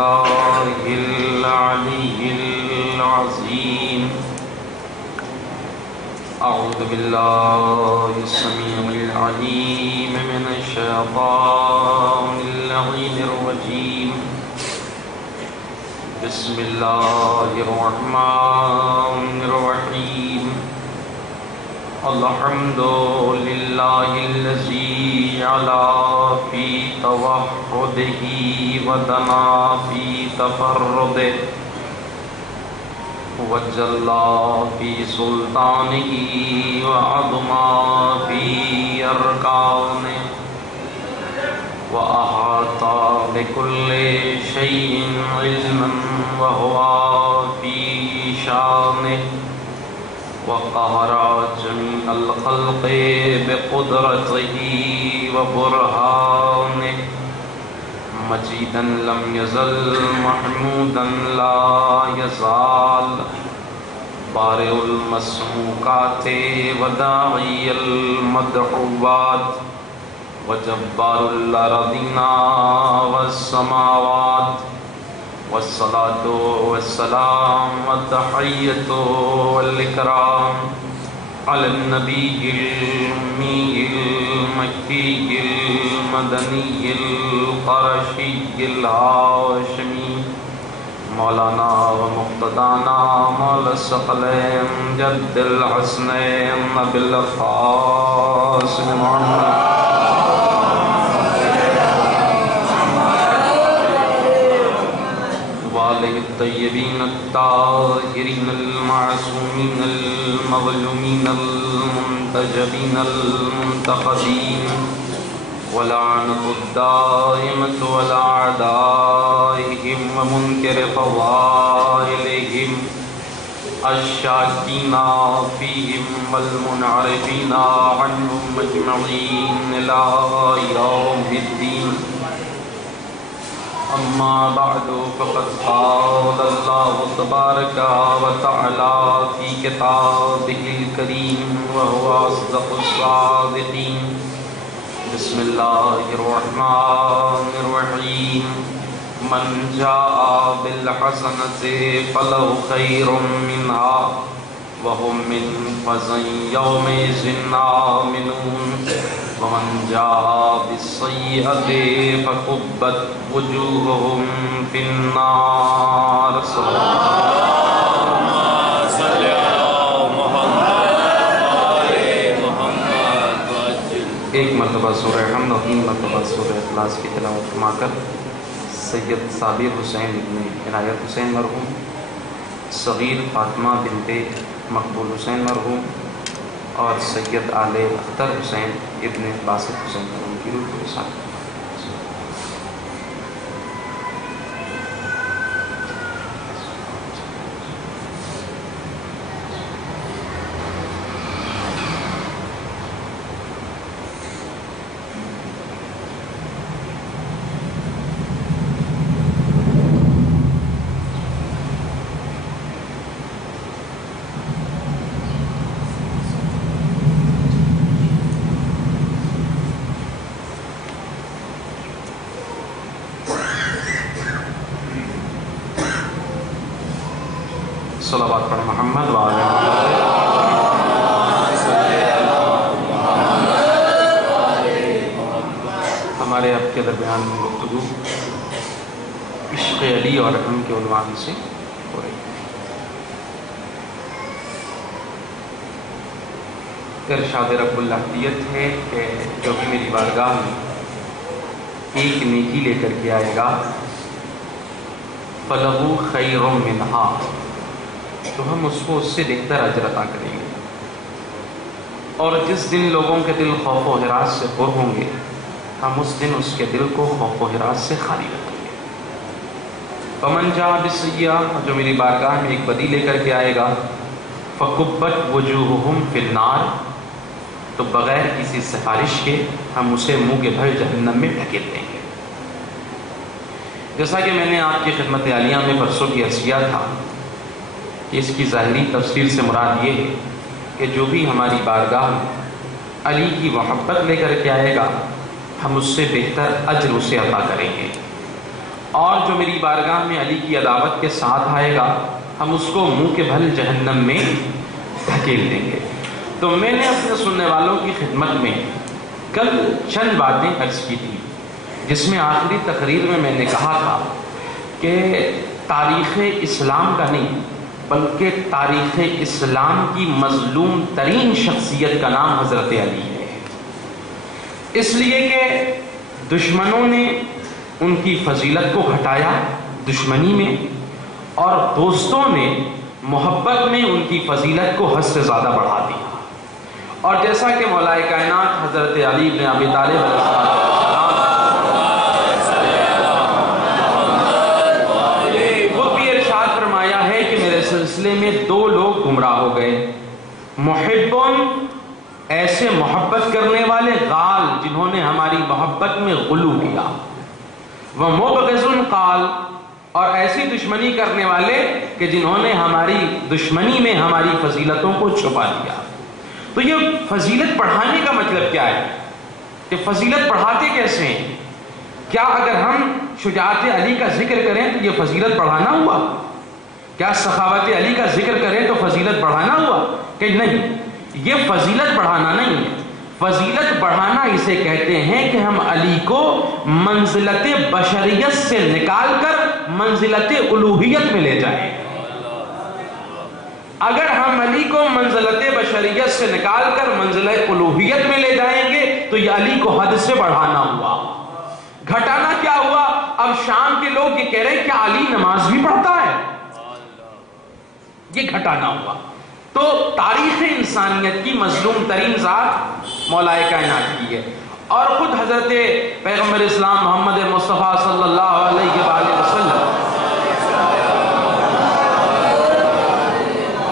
بالله العلي العظيم أعوذ بالله السميع العليم من الشيطان اللعين الرجيم بسم الله الرحمن الرحيم الحمد لله الذي علا في توحده ودنا في تفرده وجلا في سلطانه وعظما في أركانه وأحاط بكل شيء علما وهو في شانه وقهر جميع الخلق بقدرته وبرهانه مجيدا لم يزل محمودا لا يزال بارئ المسموعات وداعي المدعوات وجبار الأرضين والسماوات والصلاة والسلام والتحية والإكرام على النبي الأمي المكي المدني القرشي الهاشمي مولانا ومقتدانا مولا الثقلين جد الحسنين أبي القاسم محمد الطيبين الطاهرين المعصومين المظلومين المنتجبين المنتقدين ولعنة الدائمة على أعدائهم ومنكر فضائلهم الشاكين فيهم والمنعرفين عنهم أجمعين إلى يوم الدين أما بعد فقد قال الله تبارك وتعالى في كتابه الكريم وهو أصدق الصادقين بسم الله الرحمن الرحيم من جاء بالحسنة فله خير منها وهم من فزع يومئذ آمنون ومن جاء بالسيئة فكبت وجوههم في النار اللهم صل على محمد وآل محمد ایک مرتبہ سورہ حمد اور 3 مرتبہ سورہ اخلاص کی تلاوت فرما کر سید صابر حسین ابن عنایت حسین مرحوم، صغیر فاطمہ بنت مقبول حسین مرحوم اور سید آل اختر حسین ابن باسط حسین مرحوم کی روح کو ساتھ صلوات پڑھ محمد وعلى ہمارے اب کے درمیان گفتگو عشق علی اور رحم کے عنوان سے ہو رہی ہے۔ ارشاد رب العزت ہے کہ جو بھی میری بارگاہ میں ایک نیکی لے کر کے آئے گا فَلَهُ خَيْرٌ مِّنْهَا تو ہم اس کو اس سے بہتر اجر عطا کریں گے، اور جس دن لوگوں کے دل خوف و ہراس سے پر ہوں گے ہم اس دن اس کے دل کو خوف و ہراس سے خالی رکھیں گے۔ فَمَنْ جَاءَ بِالسَّيِّئَةِ جو میری بارگاہ میں ایک بدی لے کر کے آئے گا فَكُبَّتْ وُجُوهُهُمْ فِي النَّارِ تو بغیر کسی سفارش کے ہم اسے منہ کے بھر جہنم میں ڈھکیل دیں گے۔ جیسا کہ میں نے آپ کی خدمت عالیہ میں پرسوں کی عرض کیا تھا کہ اس کی ظاہری تفسیر سے مراد یہ ہے کہ جو بھی ہماری بارگاہ میں علی کی محبت لے کر کے آئے گا ہم اس سے بہتر اجر اسے عطا کریں گے، اور جو میری بارگاہ میں علی کی عداوت کے ساتھ آئے گا ہم اس کو منہ کے بھل جہنم میں دھکیل دیں گے۔ تو میں نے اپنے سننے والوں کی خدمت میں کل چند باتیں عرض کی تھی، جس میں آخری تقریر میں نے کہا تھا کہ تاریخ اسلام کا نہیں بلکہ تاریخ اسلام کی مظلوم ترین شخصیت کا نام حضرت علی ہے، اس لیے کہ دشمنوں نے ان کی فضیلت کو گھٹایا دشمنی میں، اور دوستوں نے محبت میں ان کی فضیلت کو حد سے زیادہ بڑھا دیا۔ اور جیسا کہ مولا کائنات حضرت علی بن ابی طالب علیہ السلام خود بھی ارشاد فرمایا ہے کہ میرے سلسلے میں دو لوگ گمراہ ہو گئے، محبون ایسے محبت کرنے والے، غال جنہوں نے ہماری محبت میں غلو کیا، ومبغض قال اور ایسی دشمنی کرنے والے کہ جنہوں نے ہماری دشمنی میں ہماری فضیلتوں کو چھپا دیا۔ تو یہ فضیلت بڑھانے کا مطلب کیا ہے کہ فضیلت بڑھاتے کیسے ہیں؟ کیا اگر ہم شجاعت علی کا ذکر کریں تو یہ فضیلت بڑھانا ہوا؟ کیا سخاوت علی کا ذکر کریں تو فضیلت بڑھانا ہوا؟ کہ نہیں، یہ فضیلت بڑھانا نہیں ہے۔ فضیلت بڑھانا اسے کہتے ہیں کہ ہم علی کو منزلت بشریت سے نکال کر منزلت الوہیت میں لے جائیں۔ اگر ہم علی کو منزلت بشریت سے نکال کر منزلت الوہیت میں لے جائیں گے تو یہ علی کو حد سے بڑھانا ہوا۔ گھٹانا کیا ہوا؟ اب شام کے لوگ یہ کہہ رہے ہیں کہ علی نماز بھی پڑھتا ہے، یہ گھٹانا ہوا۔ تو تاریخ انسانیت کی مظلوم ترین ذات مولا کائنات کی ہے، اور خود حضرت پیغمبر اسلام محمد مصطفیٰ صلی اللہ علیہ وآلہ وسلم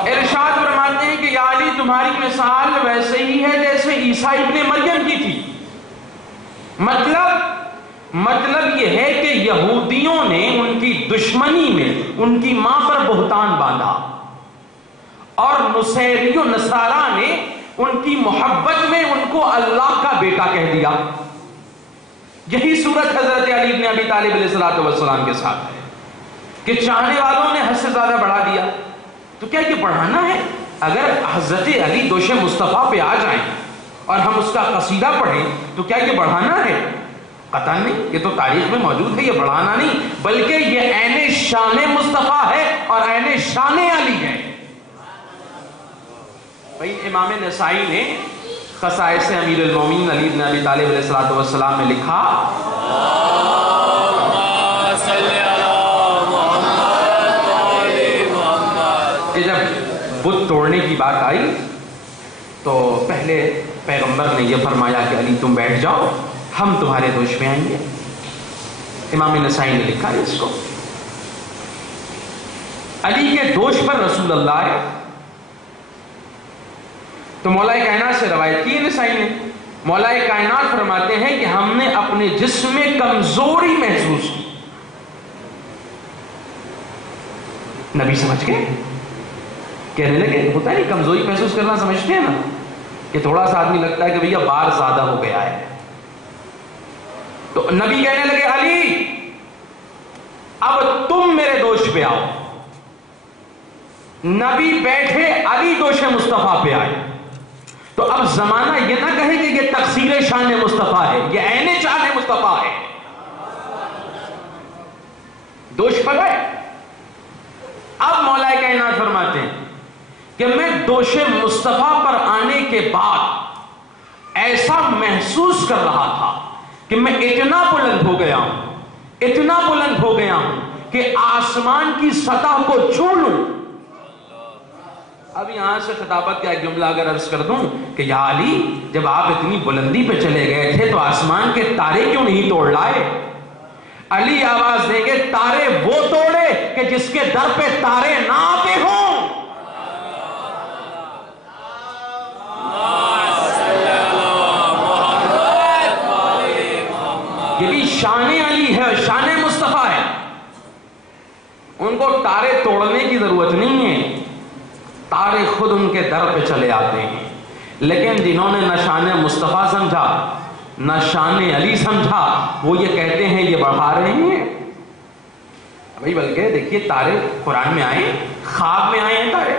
ارشاد فرماتے ہیں کہ یا علی تمہاری مثال ویسے ہی ہے جیسے عیسیٰ ابن مریم کی تھی۔ مطلب یہ ہے کہ یہودیوں نے ان کی دشمنی میں ان کی ماں پر بہتان باندھا، اور نصیری و نصارہ نے ان کی محبت میں ان کو اللہ کا بیٹا کہہ دیا۔ یہی صورت حضرت علی بن ابی طالب علیہ السلام کے ساتھ ہے کہ چاہنے والوں نے حد سے زیادہ بڑھا دیا۔ تو کیا یہ بڑھانا ہے؟ اگر حضرت علی دوش مصطفیٰ پہ آ جائیں اور ہم اس کا قصیدہ پڑھیں تو کیا یہ بڑھانا ہے؟ قطعاً نہیں، یہ تو تاریخ میں موجود ہے، یہ بڑھانا نہیں بلکہ یہ عین شان مصطفیٰ ہے اور عین شان علی ہے۔ بھائی امام نسائی نے خصائص امیر المومنین علی بن ابی طالب علیہ السلام میں لکھا کہ جب بت توڑنے کی بات آئی تو پہلے پیغمبر نے یہ فرمایا کہ علی تم بیٹھ جاؤ، ہم تمہارے دوش میں آئیں گے۔ امام نسائی نے لکھا ہے اس کو۔ علی کے دوش پر رسول اللہ ہے تو مولا کائنات سے روایت کی ہے نسائی نے، مولا کائنات فرماتے ہیں کہ ہم نے اپنے جسم میں کمزوری محسوس کی۔ نبی سمجھ گئے، کہنے لگے ہوتا ہے نہیں کمزوری محسوس کرنا، سمجھتے ہیں نا کہ تھوڑا سا آدمی لگتا ہے کہ بھیا بار زیادہ ہو گیا ہے، تو نبی کہنے لگے علی اب تم میرے دوش پہ آؤ۔ نبی بیٹھے، علی دوش مصطفیٰ پہ آئے۔ تو اب زمانہ یہ نہ کہے کہ یہ تقصیر شان مصطفیٰ ہے، یہ عین شان مصطفیٰ ہے۔ دوش پر ہے۔ اب مولا کائنات فرماتے ہیں کہ میں دوش مصطفیٰ پر آنے کے بعد ایسا محسوس کر رہا تھا کہ میں اتنا بلند ہو گیا ہوں، اتنا بلند ہو گیا ہوں کہ آسمان کی سطح کو چھو لوں۔ اب یہاں سے خطابت کا ایک جملہ اگر عرض کر دوں کہ یا علی جب آپ اتنی بلندی پہ چلے گئے تھے تو آسمان کے تارے کیوں نہیں توڑ لائے؟ علی آواز دیں گے تارے وہ توڑے کہ جس کے در پہ تارے نہ آتے ہوں۔ یہ بھی شان علی ہے، شان مصطفیٰ ہے، ان کو تارے توڑنے کی ضرورت نہیں ہے، تارے خود ان کے در پہ چلے آتے ہیں۔ لیکن جنہوں نے نہ شان مصطفیٰ سمجھا نہ شان علی سمجھا وہ یہ کہتے ہیں یہ بڑھا رہے ہیں، بھائی بلکہ دیکھیے تارے قرآن میں آئے، خواب میں آئے ہیں تارے.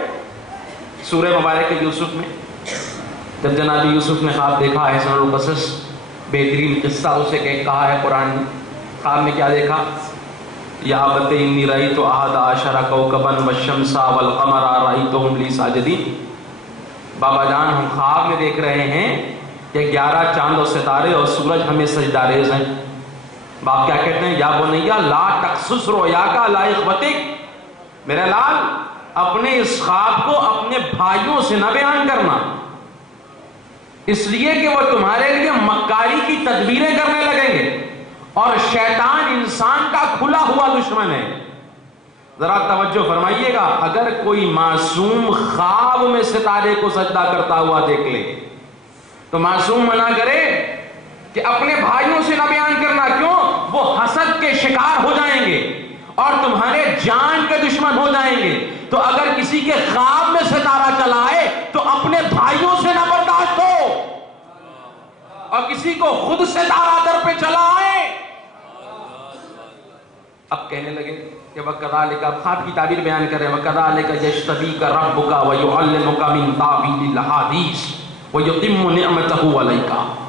سورہ مبارک یوسف میں جب جناب یوسف نے خواب دیکھا، احسن القصص بہترین قصہ اسے کہا ہے قرآن نے. خواب میں کیا دیکھا؟ یا ابت انی رأیت احد عشر کوکبا والشمس والقمر رأیتهم لی ساجدین. بابا جان ہم خواب میں دیکھ رہے ہیں کہ 11 چاند و ستارے اور سورج ہمیں سجدہ ریز ہیں. باپ کیا کہتے ہیں؟ یا بنیا لا تقصص رؤیاک علی اخوتک، میرے لال اپنے اس خواب کو اپنے بھائیوں سے نہ بیان کرنا، اس لیے کہ وہ تمہارے لیے مکاری کی تدبیریں کرنے لگیں گے، اور شیطان انسان کا کھلا ہوا دشمن ہے. ذرا توجہ فرمائیے گا، اگر کوئی معصوم خواب میں ستارے کو سجدہ کرتا ہوا دیکھ لے تو معصوم منع کرے کہ اپنے بھائیوں سے نہ بیان کرنا. کیوں؟ وہ حسد کے شکار ہو جائیں گے اور تمہارے جان کے دشمن ہو جائیں گے. تو اگر کسی کے خواب میں ستارہ چلا آئے تو اپنے بھائیوں سے نہ برداشت ہو، اور کسی کو خود ستارہ در پہ چلا آئے. اب کہنے لگے کہ وَكَذَلِكَ، اب خواب کی تعبیر بیان کریں، وَكَذَلِكَ يَجْتَبِيكَ رَبُّكَ وَيُعَلِّمُكَ مِن تَأْوِيلِ الْأَحَادِيثِ وَيُتِمُّ نِعْمَتَهُ عَلَيْكَ،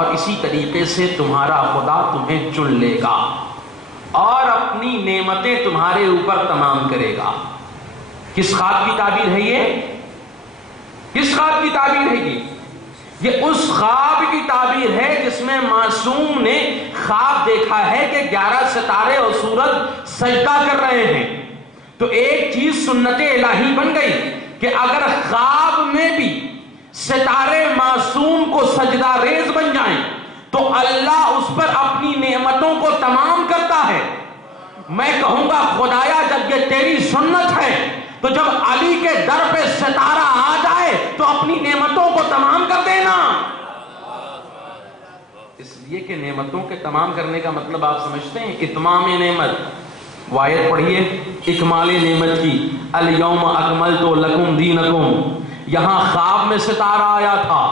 اور اسی طریقے سے تمہارا خدا تمہیں چن لے گا اور اپنی نعمتیں تمہارے اوپر تمام کرے گا. کس خواب کی تعبیر ہے یہ؟ کس خواب کی تعبیر ہے یہ اس خواب کی تعبیر ہے جس میں معصوم نے خواب دیکھا ہے کہ 11 ستارے اور سورج سجدہ کر رہے ہیں. تو ایک چیز سنت الہی بن گئی کہ اگر خواب میں بھی ستارے معصوم کو سجدہ ریز بن جائیں تو اللہ اس پر اپنی نعمتوں کو تمام کرتا ہے. میں کہوں گا خدایا جب یہ تیری سنت ہے تو جب علی کے در پہ ستارہ آ جائے تو اپنی نعمتوں کو تمام کر دینا. اس لیے کہ نعمتوں کے تمام کرنے کا مطلب آپ سمجھتے ہیں؟ اتمام نعمت. وآیت پڑھیے اکمال نعمت کی، الیوم اکملت لکم دینکم. یہاں خواب میں ستارہ آیا تھا،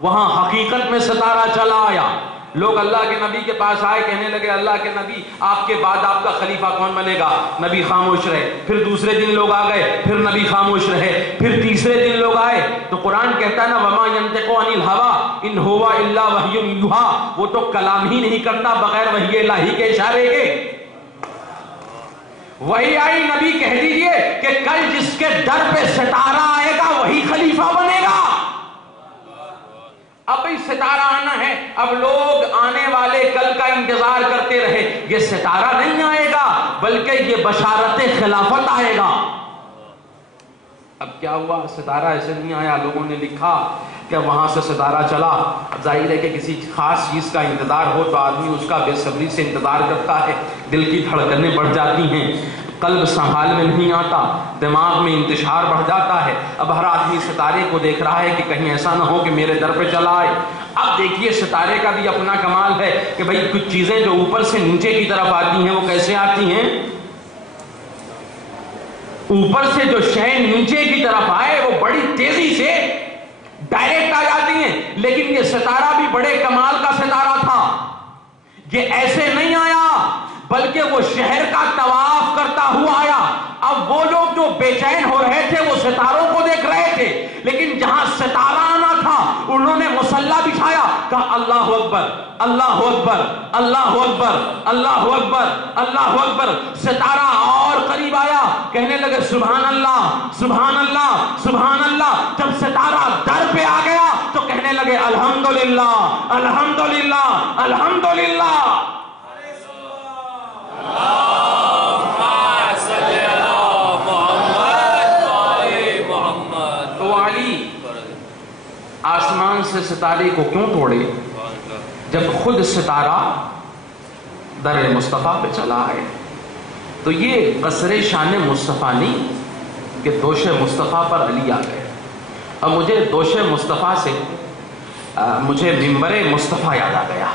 وہاں حقیقت میں ستارہ چلا آیا. لوگ اللہ کے نبی کے پاس آئے، کہنے لگے اللہ کے نبی آپ کے بعد آپ کا خلیفہ کون بنے گا؟ نبی خاموش رہے. پھر دوسرے دن لوگ آ گئے، پھر نبی خاموش رہے. پھر تیسرے دن لوگ آئے تو قرآن کہتا ہے نا وما ينطق عن الهوى ان هو الا وحی یوحی، وہ تو کلام ہی نہیں کرتا بغیر وحی الہی کے اشارے کے. وہی آئی، نبی کہہ دیجئے کہ کل جس کے در پہ ستارہ آئے گا وہی خلیفہ بنے گا. اب ستارہ آنا ہے، اب لوگ آنے والے کل کا انتظار کرتے رہے. یہ ستارہ نہیں آئے گا بلکہ یہ بشارت خلافت آئے گا. اب کیا ہوا؟ ستارہ ایسے نہیں آیا. لوگوں نے لکھا کہ وہاں سے ستارہ چلا. ظاہر ہے کہ کسی خاص چیز کا انتظار ہو تو آدمی اس کا بے صبری سے انتظار کرتا ہے، دل کی دھڑکنیں بڑھ جاتی ہیں، قلب سنبھال میں نہیں آتا، دماغ میں انتشار بڑھ جاتا ہے. اب ہر آدمی ستارے کو دیکھ رہا ہے کہ کہیں ایسا نہ ہو کہ میرے در پہ چلا آئے. اب دیکھیے ستارے کا بھی اپنا کمال ہے کہ بھئی کچھ چیزیں جو اوپر سے نیچے کی طرف آتی ہیں وہ کیسے آتی ہیں؟ اوپر سے جو شے نیچے کی طرف آئے وہ بڑی تیزی سے ڈائریکٹ آ جاتی ہیں. لیکن یہ ستارہ بھی بڑے کمال کا ستارہ تھا. یہ ایسے نہیں آیا بلکہ وہ شہر کا طواف کرتا ہوا آیا. اب وہ لوگ جو بے چین ہو رہے تھے وہ ستاروں کو دیکھ رہے تھے، لیکن جہاں ستارہ آنا تھا انہوں نے مصلی بچھایا، کہا اللہ اکبر اللہ اکبر اللہ اکبر اللہ اکبر اللہ اکبر. ستارہ اور قریب آیا، کہنے لگے سبحان اللہ سبحان اللہ سبحان اللہ. جب ستارہ در پہ آ گیا تو کہنے لگے الحمدللہ الحمدللہ الحمدللہ. تو علی آسمان سے ستارے کو کیوں توڑے جب خود ستارہ در مصطفیٰ پہ چلا آئے؟ تو یہ قصر شان مصطفیٰ نہیں کہ دوش مصطفیٰ پر علی آ گئے. اب مجھے دوش مصطفیٰ سے مجھے منبر مصطفیٰ یاد آ گیا.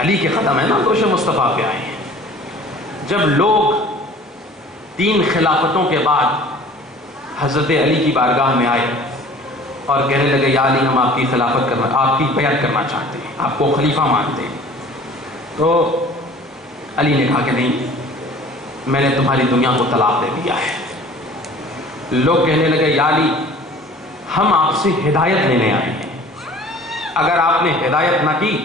علی کے قدم ہے نا، دوش مصطفیٰ پہ آئے ہیں. جب لوگ 3 خلافتوں کے بعد حضرت علی کی بارگاہ میں آئے اور کہنے لگے یا علی ہم آپ کی خلافت کرنا، آپ کی بیعت کرنا چاہتے ہیں، آپ کو خلیفہ مانتے ہیں، تو علی نے کہا کہ نہیں، میں نے تمہاری دنیا کو طلاق دے دیا ہے۔ لوگ کہنے لگے یا علی ہم آپ سے ہدایت لینے آئے ہیں، اگر آپ نے ہدایت نہ کی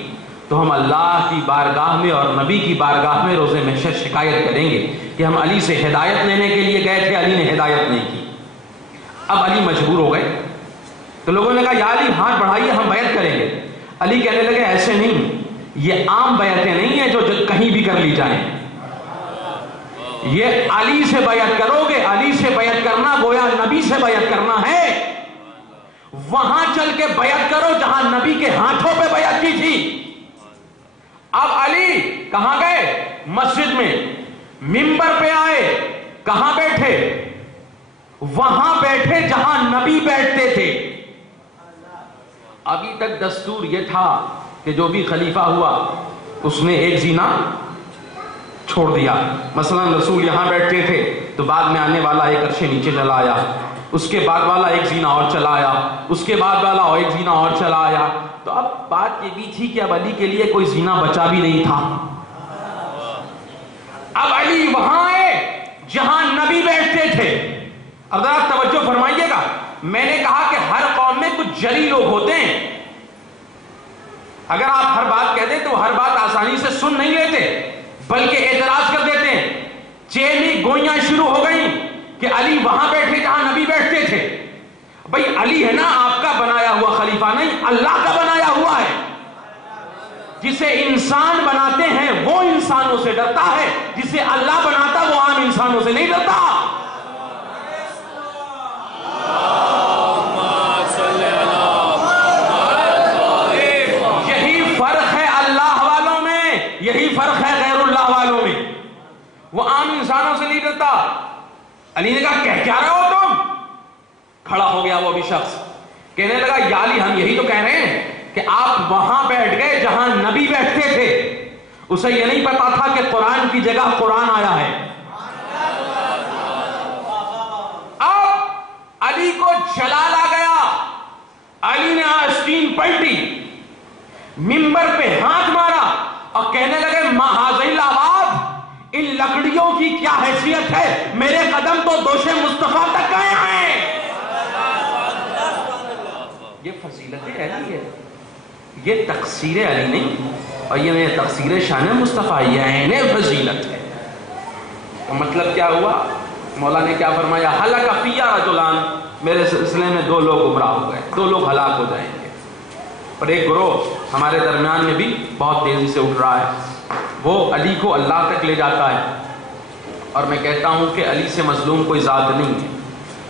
تو ہم اللہ کی بارگاہ میں اور نبی کی بارگاہ میں روز محشر شکایت کریں گے کہ ہم علی سے ہدایت لینے کے لیے گئے تھے، علی نے ہدایت نہیں کی۔ اب علی مجبور ہو گئے تو لوگوں نے کہا یا علی ہاتھ بڑھائیے ہم بیعت کریں گے۔ علی کہنے لگے ایسے نہیں، یہ عام بیعتیں نہیں ہیں جو کہیں بھی کر لی جائیں، یہ علی سے بیعت کرو گے، علی سے بیعت کرنا گویا نبی سے بیعت کرنا ہے، وہاں چل کے بیعت کرو جہاں نبی کے ہاتھوں پہ بیعت کی تھی۔ اب علی کہاں گئے؟ مسجد میں، منبر پہ آئے، کہاں بیٹھے؟ وہاں بیٹھے جہاں نبی بیٹھتے تھے۔ ابھی تک دستور یہ تھا کہ جو بھی خلیفہ ہوا اس نے ایک زینہ چھوڑ دیا، مثلا رسول یہاں بیٹھتے تھے تو بعد میں آنے والا ایک عرش نیچے چلا آیا، اس کے بعد والا ایک زینہ اور چلا آیا، اس کے بعد والا ایک زینہ اور چلا آیا۔ تو اب بات یہ بھی تھی کہ اب علی کے لیے کوئی زینہ بچا بھی نہیں تھا۔ اب علی وہاں آئے جہاں نبی بیٹھتے تھے۔ اب ذرا توجہ فرمائیے گا، میں نے کہا کہ ہر قوم میں کچھ جری لوگ ہوتے ہیں، اگر آپ ہر بات کہہ دیں تو ہر بات آسانی سے سن نہیں لیتے بلکہ اعتراض کر دیتے ہیں۔ چیلی گوئیاں شروع ہو گئیں کہ علی وہاں بیٹھے جہاں نبی بیٹھتے تھے۔ بھئی علی ہے نا آپ کا بنایا ہوا خلیفہ، نہیں اللہ کا بنایا ہوا ہے۔ جسے انسان بناتے ہیں وہ انسانوں سے ڈرتا ہے، جسے اللہ بناتا وہ عام انسانوں سے نہیں ڈرتا۔ یہی فرق ہے اللہ والوں میں، یہی فرق ہے غیر اللہ والوں میں، وہ عام انسانوں سے نہیں ڈرتا۔ علی نے کہا کہہ کیا رہے ہو تم؟ کھڑا ہو گیا وہ بھی شخص، کہنے لگا یا علی ہم یہی تو کہہ رہے ہیں کہ آپ وہاں بیٹھ گئے جہاں نبی بیٹھتے تھے۔ اسے یہ نہیں پتا تھا کہ قرآن کی جگہ قرآن آیا ہے۔ اب علی کو جلال آ گیا، علی نے آستین پلٹی، منبر پہ ہاتھ مارا اور کہنے لگے مہاذی الآباد، ان لکڑیوں کی کیا حیثیت ہے، میرے قدم تو دوش مصطفیٰ تک گئے ہیں۔ یہ فضیلت علی ہے، یہ تقصیر علی نہیں، اور یہ تقصیر شان مصطفیٰ، یہ عین فضیلت ہے۔ تو مطلب کیا ہوا؟ مولا نے کیا فرمایا؟ ہلاک فی رجلان، میرے سلسلے میں دو لوگ گمراہ ہو گئے، دو لوگ ہلاک ہو جائیں گے، اور ایک گروہ ہمارے درمیان میں بھی بہت تیزی سے اٹھ رہا ہے، وہ علی کو اللہ تک لے جاتا ہے۔ اور میں کہتا ہوں کہ علی سے مظلوم کوئی ذات نہیں ہے۔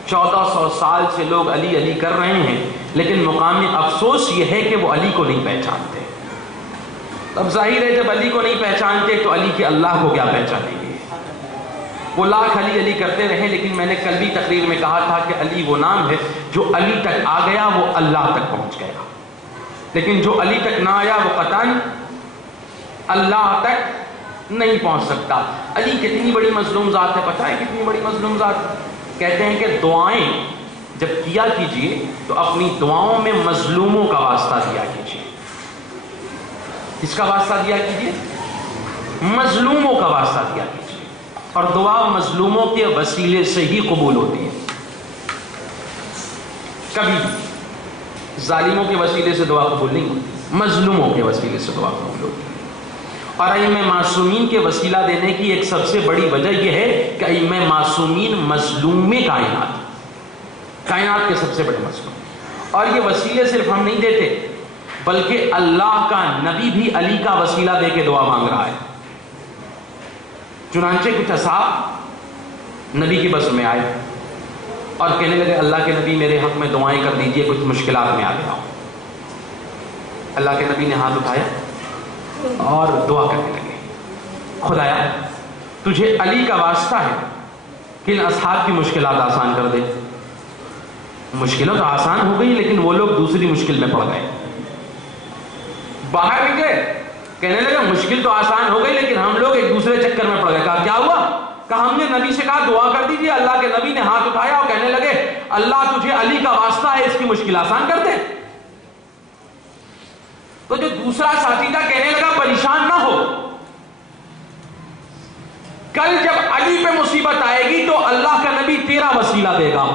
1400 سال سے لوگ علی علی کر رہے ہیں، لیکن مقام افسوس یہ ہے کہ وہ علی کو نہیں پہچانتے۔ اب ظاہر ہے جب علی کو نہیں پہچانتے تو علی کے اللہ کو کیا پہچانیں گے؟ وہ لاکھ علی علی کرتے رہے، لیکن میں نے کل بھی تقریر میں کہا تھا کہ علی وہ نام ہے جو علی تک آ گیا وہ اللہ تک پہنچ گیا، لیکن جو علی تک نہ آیا وہ قطعاً اللہ تک نہیں پہنچ سکتا۔ علی کتنی بڑی مظلوم ذات ہے، پتہ ہے کتنی بڑی مظلوم ذات؟ کہتے ہیں کہ دعائیں جب کیا کیجئے تو اپنی دعاؤں میں مظلوموں کا واسطہ دیا کیجئے۔ کس کا واسطہ دیا کیجئے؟ مظلوموں کا واسطہ دیا کیجئے، اور دعا مظلوموں کے وسیلے سے ہی قبول ہوتی ہے۔ کبھی ظالموں کے وسیلے سے دعا قبول نہیں ہوتی، مظلوموں کے وسیلے سے دعا قبول ہوتی ہے۔ اور ائمہ معصومین کے وسیلہ دینے کی ایک سب سے بڑی وجہ یہ ہے کہ ائمہ معصومین مظلوم کائنات کے سب سے بڑے مظلوم، اور یہ وسیلے صرف ہم نہیں دیتے بلکہ اللہ کا نبی بھی علی کا وسیلہ دے کے دعا مانگ رہا ہے۔ چنانچہ کچھ اصحاب نبی کی بس میں آئے اور کہنے لگے اللہ کے نبی میرے حق میں دعائیں کر دیجئے، کچھ مشکلات میں آ گیا ہوں۔ اللہ کے نبی نے ہاتھ اٹھایا اور دعا کرنے لگے، خدایا تجھے علی کا واسطہ ہے کہ ان اصحاب کی مشکلات آسان کر دے۔ مشکلات تو آسان ہو گئی لیکن وہ لوگ دوسری مشکل میں پڑ گئے، باہر نکلے، کہنے لگے مشکل تو آسان ہو گئی لیکن ہم لوگ ایک دوسرے چکر میں پڑ گئے۔ کہا کیا ہوا؟ کہا ہم نے نبی سے کہا دعا کر دیجیے، اللہ کے نبی نے ہاتھ اٹھایا اور کہنے لگے اللہ تجھے علی کا واسطہ ہے اس کی مشکل آسان کر دے۔ تو جو دوسرا ساتھی تھا کہنے لگا پریشان نہ ہو، کل جب علی پہ مصیبت آئے گی تو اللہ کا نبی تیرا وسیلہ دے گا،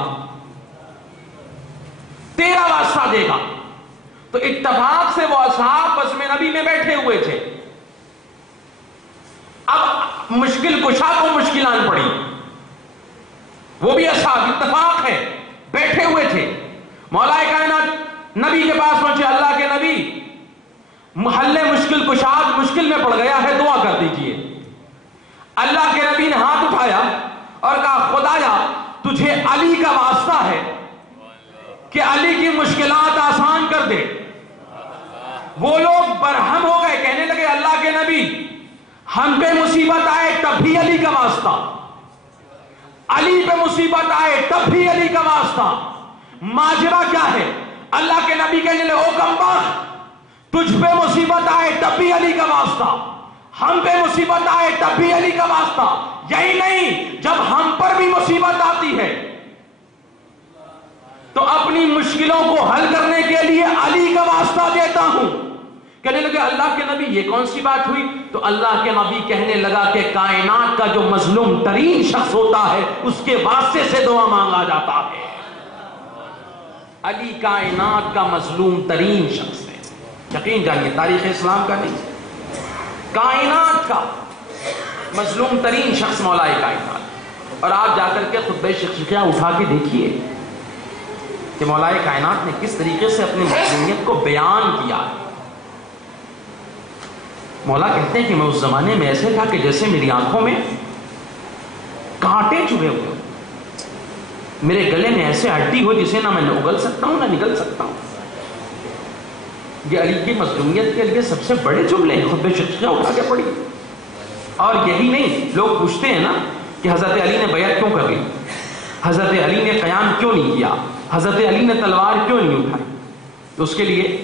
تیرا واسطہ دے گا۔ تو اتفاق سے وہ اصحاب بزم نبی میں بیٹھے ہوئے تھے۔ اب مشکل کشا کو مشکل آن پڑی، وہ بھی اصحاب اتفاق ہے بیٹھے ہوئے تھے۔ مولا کائنات نبی کے پاس پہنچے، اللہ کے نبی محل مشکل کشاد مشکل میں پڑ گیا ہے، دعا کر دیجئے۔ اللہ کے نبی نے ہاتھ اٹھایا اور کہا خدایا تجھے علی کا واسطہ ہے کہ علی کی مشکلات آسان کر دے۔ وہ لوگ برہم ہو گئے، کہنے لگے اللہ کے نبی ہم پہ مصیبت آئے تب بھی علی کا واسطہ، علی پہ مصیبت آئے تب بھی علی کا واسطہ، ماجرا کیا ہے؟ اللہ کے نبی کہنے لگے او کمبخت تجھ پہ مصیبت آئے تب بھی علی کا واسطہ، ہم پہ مصیبت آئے تب بھی علی کا واسطہ، یہی نہیں جب ہم پر بھی مصیبت آتی ہے تو اپنی مشکلوں کو حل کرنے کے لیے علی کا واسطہ دیتا ہوں۔ کہنے لگے اللہ کے نبی یہ کون سی بات ہوئی؟ تو اللہ کے نبی کہنے لگا کہ کائنات کا جو مظلوم ترین شخص ہوتا ہے اس کے واسطے سے دعا مانگا جاتا ہے۔ علی کائنات کا مظلوم ترین شخص ہے، یقین جانیے تاریخ اسلام کا نہیں، کائنات کا مظلوم ترین شخص مولا کائنات۔ اور آپ جا کر کے خطبہ شخصیہ اٹھا کے دیکھیے کہ مولا کائنات نے کس طریقے سے اپنی مظلومیت کو بیان کیا ہے۔ مولا کہتے ہیں کہ میں اس زمانے میں ایسے تھا کہ جیسے میری آنکھوں میں کانٹے چبھے ہوئے، میرے گلے میں ایسے ہڈی ہو جسے نہ میں اگل سکتا ہوں نہ نگل سکتا ہوں۔ یہ علی کی مظلومیت کے لیے سب سے بڑے جملے ہیں، خطبہ شخصیہ اٹھا کے پڑھی۔ اور یہی نہیں، لوگ پوچھتے ہیں نا کہ حضرت علی نے بیعت کیوں کر لی، حضرت علی نے قیام کیوں نہیں کیا، حضرت علی نے تلوار کیوں نہیں اٹھائی؟ تو اس کے لیے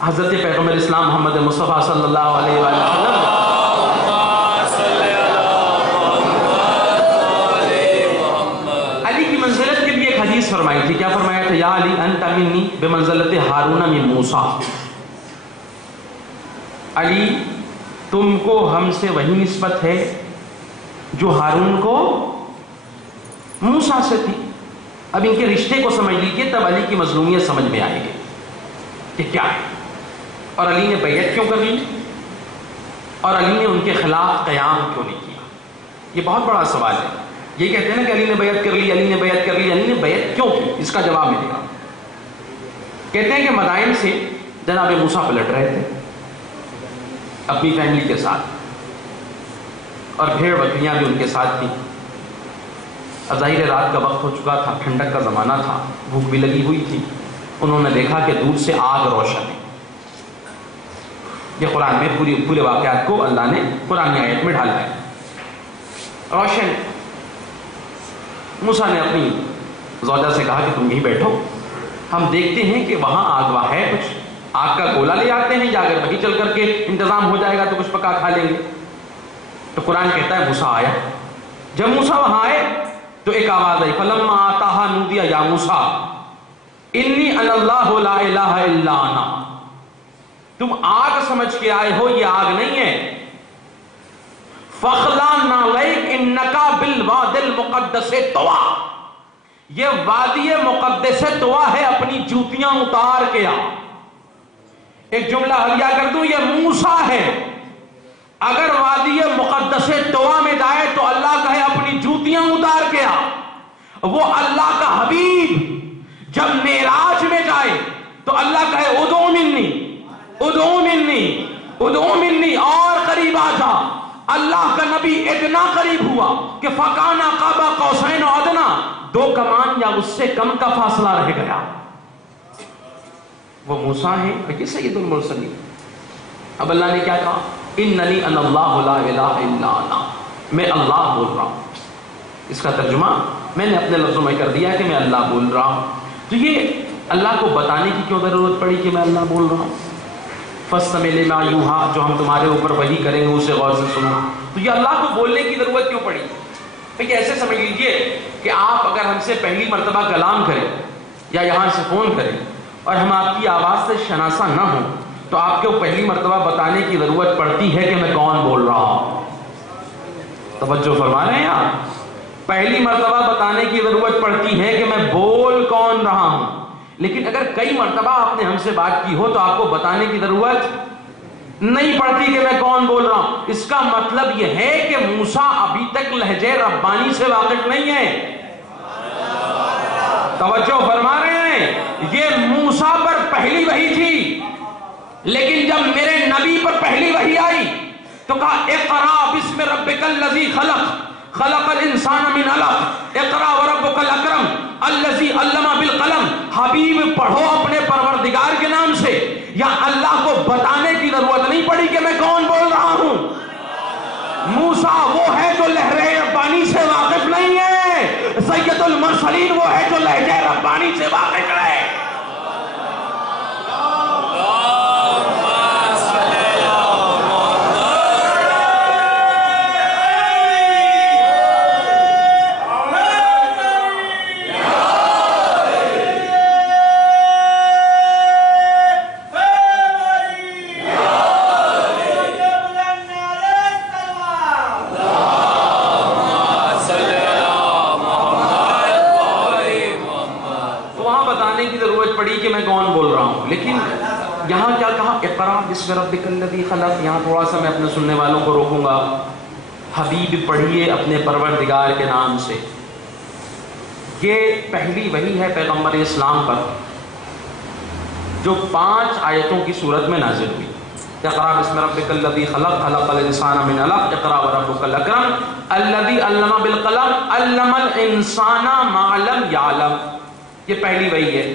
حضرت پیغمبر اسلام محمد مصطفیٰ صلی اللہ علیہ وسلم علی کی منزلت کے لیے ایک حدیث فرمائی تھی۔ کیا فرمایا تھا؟ یا علی انت منی بمنزلت ہارون من موسیٰ، علی تم کو ہم سے وہی نسبت ہے جو ہارون کو موسیٰ سے تھی۔ اب ان کے رشتے کو سمجھ لیجیے، تب علی کی مظلومیت سمجھ میں آئے گی کہ کیا ہے۔ اور علی نے بیعت کیوں کر لی، اور علی نے ان کے خلاف قیام کیوں نہیں کیا؟ یہ بہت بڑا سوال ہے۔ یہ کہتے ہیں نا کہ علی نے بیعت کر لی، علی نے بیعت کر لی، علی نے بیعت کیوں کی؟ اس کا جواب ملے گا۔ کہتے ہیں کہ مدائن سے جناب موسیٰ پلٹ رہے تھے اپنی فیملی کے ساتھ، اور بھیڑ بکریاں بھی ان کے ساتھ تھیں۔ اب ظاہر رات کا وقت ہو چکا تھا، ٹھنڈک کا زمانہ تھا، بھوک بھی لگی ہوئی تھی۔ انہوں نے دیکھا کہ دور سے آگ روشن ہے۔ یہ قرآن میں پورے واقعات کو اللہ نے قرآن آیت میں ڈالا ہے، روشن۔ موسیٰ نے اپنی زوجہ سے کہا کہ تم یہیں بیٹھو، ہم دیکھتے ہیں کہ وہاں آگ ہے، کچھ آگ کا گولا لے آتے ہیں، یا اگر وہیں چل کر کے انتظام ہو جائے گا تو کچھ پکا کھا لیں گے۔ تو قرآن کہتا ہے موسیٰ آیا۔ جب موسیٰ وہاں آئے تو ایک آواز آئی، فلما آتاہا نودی یا موسیٰ انی انا اللہ لا الہ الا انا۔ تم آگ سمجھ کے آئے ہو، یہ آگ نہیں ہے۔ فخلا نعلیک انکا بالواد المقدس طوا، یہ وادی مقدس طوا ہے، اپنی جوتیاں اتار کے آ۔ ایک جملہ حلیہ کر دوں، یہ موسیٰ ہے، اگر وادی مقدس طوا میں جائے تو اللہ کہے اپنی جوتیاں اتار کے آ۔ وہ اللہ کا حبیب جب معراج میں جائے تو اللہ کہے ادعو منی ادعو منی ادعو منی، اور قریب آ جا۔ اللہ کا نبی اتنا قریب ہوا کہ فکانا قاب قوسین و ادنا، 2 کمان یا اس سے کم کا فاصلہ رہ گیا۔ وہ موسیٰ ہیں، یہ سید المرسلین۔ اب اللہ نے کیا کہا؟ اننی انا اللہ لا الہ الا انا، میں اللہ بول رہا ہوں۔ اس کا ترجمہ میں نے اپنے لفظوں میں کر دیا کہ میں اللہ بول رہا ہوں۔ تو یہ اللہ کو بتانے کی کیوں ضرورت پڑی کہ میں اللہ بول رہا ہوں؟ فَاسْتَمِعْ لِمَا يُوحَىٰ، جو ہم تمہارے اوپر وحی کریں گے اسے غور سے سنو۔ تو یہ اللہ کو بولنے کی ضرورت کیوں پڑی؟ کہ ایسے سمجھ لیجئے کہ آپ اگر ہم سے پہلی مرتبہ کلام کریں یا یہاں سے فون کریں اور ہم آپ کی آواز سے شناسا نہ ہوں تو آپ کو پہلی مرتبہ بتانے کی ضرورت پڑتی ہے کہ میں کون بول رہا ہوں۔ توجہ فرما رہے ہیں آپ؟ پہلی مرتبہ بتانے کی ضرورت پڑتی ہے کہ میں بول کون رہا ہوں، لیکن اگر کئی مرتبہ آپ نے ہم سے بات کی ہو تو آپ کو بتانے کی ضرورت نہیں پڑتی کہ میں کون بول رہا ہوں۔ اس کا مطلب یہ ہے کہ موسیٰ ابھی تک لہجے ربانی سے واقف نہیں ہے۔ توجہ فرما رہے ہیں؟ یہ موسیٰ پر پہلی وحی تھی، لیکن جب میرے نبی پر پہلی وحی آئی تو کہا اقرا بسم ربک الذی خلق خلق الانسان من علق اقرا وربک الاکرم الذی علم بالقلم۔ حبیب پڑھو اپنے پروردگار کے نام سے۔ یا اللہ کو بتانے کی ضرورت نہیں پڑی کہ میں کون بول رہا ہوں۔ موسیٰ وہ ہے جو لہجہ ربانی سے واقف نہیں ہے، سید المرسلین وہ ہے جو لہجہ ربانی سے واقف ہے۔ لیکن یہاں کیا کہا؟ اقرا بسم ربک الذی خلق۔ یہاں تھوڑا سا میں اپنے سننے والوں کو روکوں گا۔ حبیب پڑھیے اپنے پروردگار کے نام سے۔ یہ پہلی وحی ہے پیغمبر اسلام پر جو 5 آیتوں کی صورت میں نازل ہوئی۔ اقرا بسم ربک الذی خلق خلق الانسان من علق اقرا وربک الاکرم الذی علم بالقلم علم الانسان ما لم یعلم۔ یہ پہلی وحی ہے،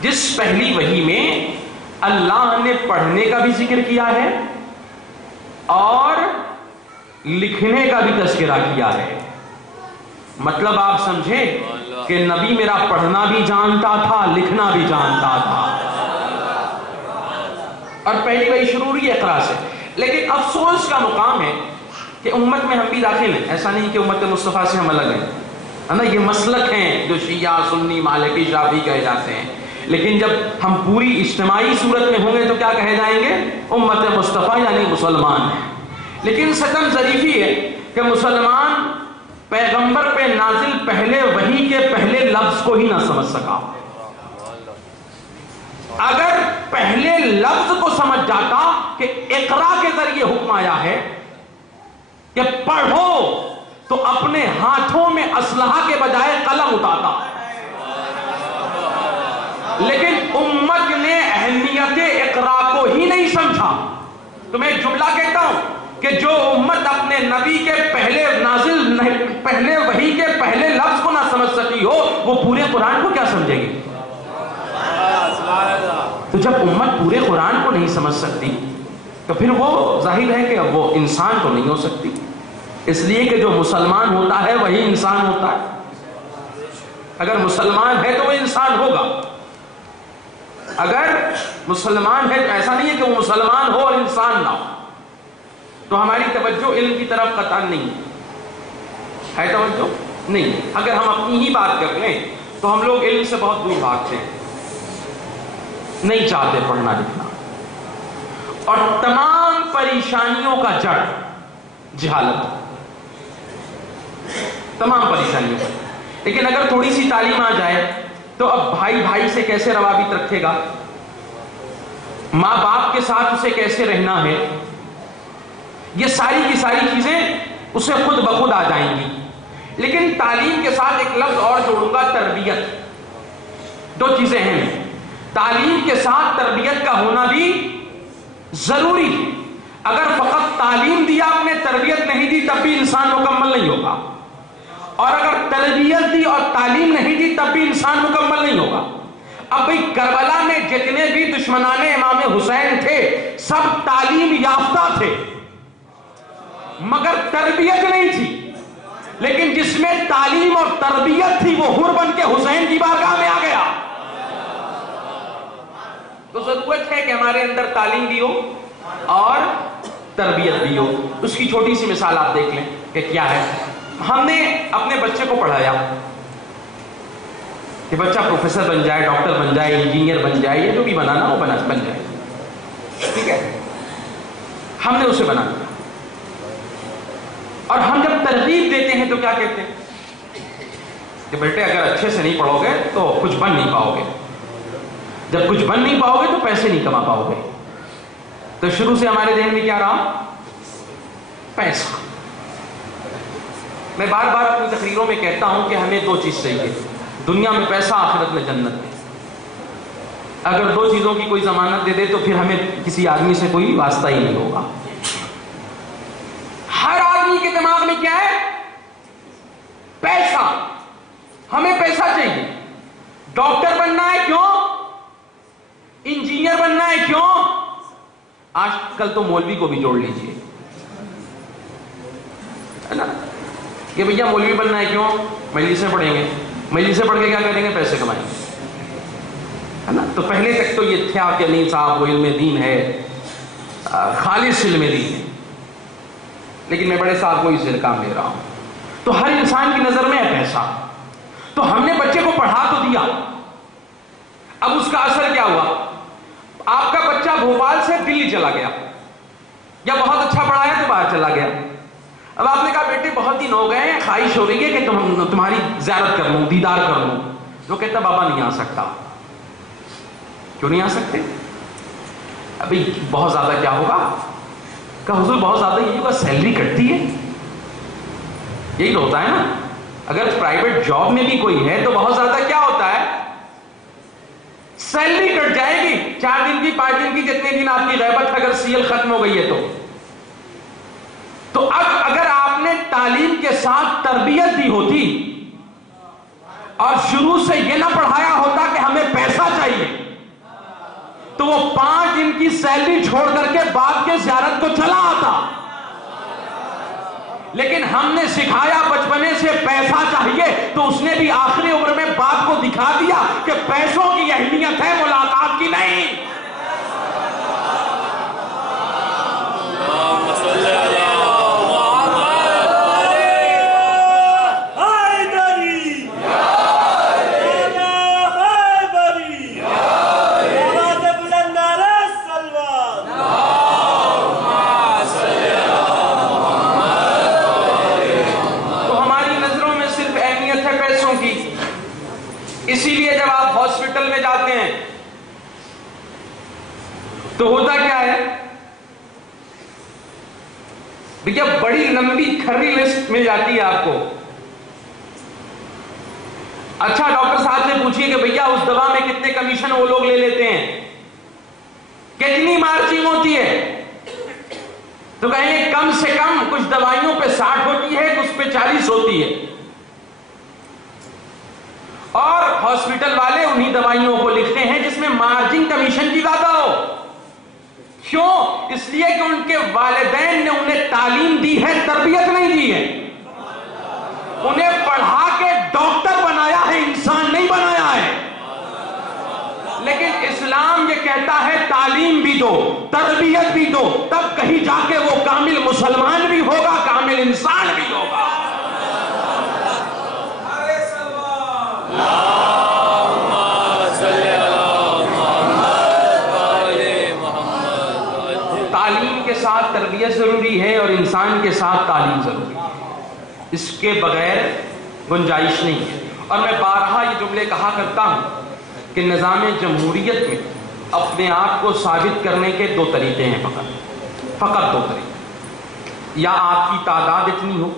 جس پہلی وحی میں اللہ نے پڑھنے کا بھی ذکر کیا ہے اور لکھنے کا بھی تذکرہ کیا ہے۔ مطلب آپ سمجھیں کہ نبی میرا پڑھنا بھی جانتا تھا، لکھنا بھی جانتا تھا، اور پہلی وحی شروع ہوئی اقرا سے۔ لیکن افسوس کا مقام ہے کہ امت میں ہم بھی داخل ہیں۔ ایسا نہیں کہ امت مصطفیٰ سے ہم الگ ہیں، ہے نا؟ یہ مسلک ہیں جو شیعہ، سنی، مالکی، شافعی کہے جاتے ہیں، لیکن جب ہم پوری اجتماعی صورت میں ہوں گے تو کیا کہے جائیں گے؟ امت مصطفیٰ یعنی مسلمان ہیں۔ لیکن ستم ظریفی ہے کہ مسلمان پیغمبر پہ نازل پہلے وحی کے پہلے لفظ کو ہی نہ سمجھ سکا۔ اگر پہلے لفظ کو سمجھ جاتا کہ اقرا کے ذریعے حکم آیا ہے کہ پڑھو، تو اپنے ہاتھوں میں اسلحہ کے بجائے قلم اٹھاتا۔ لیکن امت نے اہمیت اقرا کو ہی نہیں سمجھا۔ تو میں ایک جملہ کہتا ہوں کہ جو امت اپنے نبی کے پہلے وحی کے پہلے لفظ کو نہ سمجھ سکی ہو، وہ پورے قرآن کو کیا سمجھے گی؟ تو جب امت پورے قرآن کو نہیں سمجھ سکتی تو پھر وہ ظاہر ہے کہ وہ انسان تو نہیں ہو سکتی، اس لیے کہ جو مسلمان ہوتا ہے وہی انسان ہوتا ہے۔ اگر مسلمان ہے تو وہ انسان ہوگا، اگر مسلمان ہے تو ایسا نہیں ہے کہ وہ مسلمان ہو اور انسان نہ ہو۔ تو ہماری توجہ علم کی طرف قطعا نہیں ہے، توجہ نہیں۔ اگر ہم اپنی ہی بات کر لیں تو ہم لوگ علم سے بہت دور بھاگتے ہیں، نہیں چاہتے پڑھنا لکھنا، اور تمام پریشانیوں کا جڑ جہالت، تمام پریشانیوں کا۔ لیکن اگر تھوڑی سی تعلیم آ جائے تو اب بھائی بھائی سے کیسے روابط رکھے گا، ماں باپ کے ساتھ اسے کیسے رہنا ہے، یہ ساری کی ساری چیزیں اسے خود بخود آ جائیں گی۔ لیکن تعلیم کے ساتھ ایک لفظ اور جوڑوں گا، تربیت۔ 2 چیزیں ہیں، تعلیم کے ساتھ تربیت کا ہونا بھی ضروری ہے۔ اگر فقط تعلیم دیا آپ نے، تربیت نہیں دی، تب بھی انسان مکمل نہیں ہوگا، اور اگر تربیت دی اور تعلیم نہیں دی تب بھی انسان مکمل نہیں ہوگا۔ اب بھئی کربلا میں جتنے بھی دشمنان امام حسین تھے سب تعلیم یافتہ تھے مگر تربیت نہیں تھی، لیکن جس میں تعلیم اور تربیت تھی وہ حر بن کے حسین کی بارگاہ میں آ گیا۔ تو ضرورت ہے کہ ہمارے اندر تعلیم بھی ہو اور تربیت بھی ہو۔ اس کی چھوٹی سی مثال آپ دیکھ لیں کہ کیا ہے۔ ہم نے اپنے بچے کو پڑھایا کہ بچہ پروفیسر بن جائے، ڈاکٹر بن جائے، انجینئر بن جائے، یہ جو بھی بنانا وہ بن جائے، ٹھیک ہے، ہم نے اسے بنا دیا۔ اور ہم جب ترغیب دیتے ہیں تو کیا کہتے ہیں کہ بیٹے اگر اچھے سے نہیں پڑھو گے تو کچھ بن نہیں پاؤ گے، جب کچھ بن نہیں پاؤ گے تو پیسے نہیں کما پاؤ گے۔ تو شروع سے ہمارے ذہن میں کیا رہا؟ پیسہ۔ میں بار بار اپنی تقریروں میں کہتا ہوں کہ ہمیں دو چیز چاہیے، دنیا میں پیسہ، آخرت میں جنت ہے۔ اگر دو چیزوں کی کوئی ضمانت دے دے تو پھر ہمیں کسی آدمی سے کوئی واسطہ ہی نہیں ہوگا۔ ہر آدمی کے دماغ میں کیا ہے؟ پیسہ۔ ہمیں پیسہ چاہیے۔ ڈاکٹر بننا ہے کیوں؟ انجینئر بننا ہے کیوں؟ آج کل تو مولوی کو بھی جوڑ لیجئے، ہے نا، کہ بھیا مولوی بننا ہے کیوں؟ مجلسیں پڑھیں گے، مجلسیں پڑھ کے کیا کریں گے؟ پیسے کمائیں گے، ہے نا۔ تو پہلے تک تو یہ تھا کہ نہیں صاحب وہ علم دین ہے، خالص علم دین ہے، لیکن میں بڑے صاحب کو اس سے کام لے رہا ہوں۔ تو ہر انسان کی نظر میں ہے پیسہ۔ تو ہم نے بچے کو پڑھا تو دیا، اب اس کا اثر کیا ہوا؟ آپ کا بچہ بھوپال سے دلی چلا گیا، یا بہت اچھا پڑھا ہے تو باہر چلا گیا۔ اب آپ نے کہا بیٹے بہت دن ہو گئے ہیں، خواہش ہو رہی ہے کہ تمہاری زیارت کر لوں، دیدار کر لوں۔ وہ کہتا بابا نہیں آ سکتا۔ کیوں نہیں آ سکتے؟ ابھی بہت زیادہ کیا ہوگا؟ کہ حضور بہت زیادہ یہ ہوگا، سیلری کٹتی ہے۔ یہی تو ہوتا ہے نا، اگر پرائیویٹ جاب میں بھی کوئی ہے تو بہت زیادہ کیا ہوتا ہے؟ سیلری کٹ جائے گی، 4 دن کی 5 دن کی، جتنے دن آپ کی غیبت اگر سیل ختم ہو گئی ہے تو اب اگر آپ نے تعلیم کے ساتھ تربیت دی ہوتی اور شروع سے یہ نہ پڑھایا ہوتا کہ ہمیں پیسہ چاہیے، تو وہ 5 دن کی سیلری چھوڑ کر کے باپ کے زیارت کو چلا آتا۔ لیکن ہم نے سکھایا بچپنے سے پیسہ چاہیے، تو اس نے بھی آخری عمر میں باپ کو دکھا دیا کہ پیسوں کی اہمیت ہے، ملاقات کی نہیں۔ اسی لیے جب آپ ہاسپٹل میں جاتے ہیں تو ہوتا کیا ہے؟ بھیا بڑی لمبی کھری لسٹ مل جاتی ہے آپ کو۔ اچھا ڈاکٹر صاحب سے پوچھیے کہ بھیا اس دوا میں کتنے کمیشن وہ لوگ لے لیتے ہیں، کتنی مارجن ہوتی ہے؟ تو کہیں گے کم سے کم کچھ دوائیوں پہ 60 ہوتی ہے، کچھ پہ 40 ہوتی ہے، اور ہاسپٹل والے انہی دوائیوں کو لکھتے ہیں جس میں مارجن کمیشن کی زیادہ ہو۔ کیوں؟ اس لیے کہ ان کے والدین نے انہیں تعلیم دی ہے، تربیت نہیں دی ہے۔ انہیں پڑھا کے ڈاکٹر بنایا ہے، انسان نہیں بنایا ہے۔ لیکن اسلام یہ کہتا ہے تعلیم بھی دو، تربیت بھی دو، تب کہیں جا کے وہ کامل مسلمان بھی ہوگا، کامل انسان بھی ہوگا۔ تعلیم کے ساتھ تربیت ضروری ہے اور انسان کے ساتھ تعلیم ضروری ہے، اس کے بغیر گنجائش نہیں ہے۔ اور میں بارہا یہ جملے کہا کرتا ہوں کہ نظام جمہوریت میں اپنے آپ کو ثابت کرنے کے 2 طریقے ہیں، فقط 2 طریقے۔ یا آپ کی تعداد اتنی ہو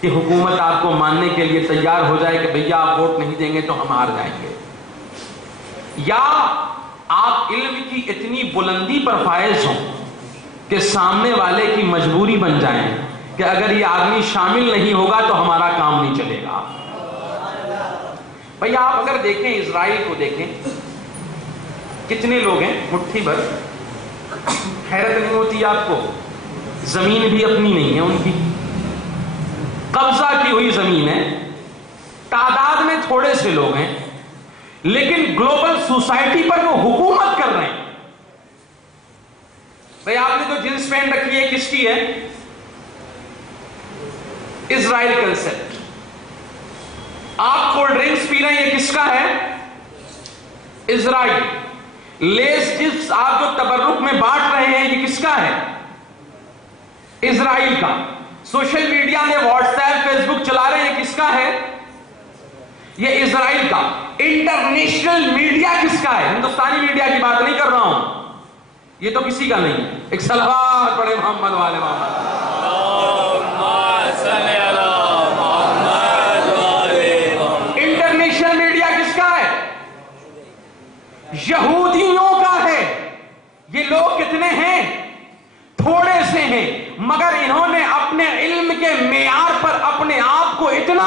کہ حکومت آپ کو ماننے کے لیے تیار ہو جائے کہ بھیا آپ ووٹ نہیں دیں گے تو ہم ہار جائیں گے، یا آپ علم کی اتنی بلندی پر فائز ہوں کہ سامنے والے کی مجبوری بن جائیں کہ اگر یہ آدمی شامل نہیں ہوگا تو ہمارا کام نہیں چلے گا۔ بھئی آپ اگر دیکھیں اسرائیل کو دیکھیں، کتنے لوگ ہیں؟ مٹھی بھر۔ حیرت نہیں ہوتی آپ کو؟ زمین بھی اپنی نہیں ہے ان کی، قبضہ کی ہوئی زمین ہے، تعداد میں تھوڑے سے لوگ ہیں، لیکن گلوبل سوسائٹی پر وہ حکومت کر رہے ہیں۔ بھئی آپ نے جو جنس پہن رکھی ہے کس کی ہے؟ اسرائیل کنسپٹ۔ آپ کولڈ ڈرنکس پی رہے ہیں، یہ کس کا ہے؟ اسرائیل۔ لیس چپس آپ جو تبرک میں بانٹ رہے ہیں، یہ کس کا ہے؟ اسرائیل کا۔ سوشل میڈیا میں واٹس ایپ فیس بک چلا رہے ہیں، کس کا ہے؟ یہ اسرائیل کا۔ انٹرنیشنل میڈیا کس کا ہے؟ ہندوستانی میڈیا کی بات نہیں کر رہا ہوں، یہ تو کسی کا نہیں۔ ایک صلوات پڑھے محمد والے محمد۔ انٹرنیشنل میڈیا کس کا ہے؟ یہودیوں کا ہے۔ یہ لوگ کتنے ہیں؟ تھوڑے سے ہیں، مگر انہوں نے اپنے علم کے معیار پر اپنے آپ کو اتنا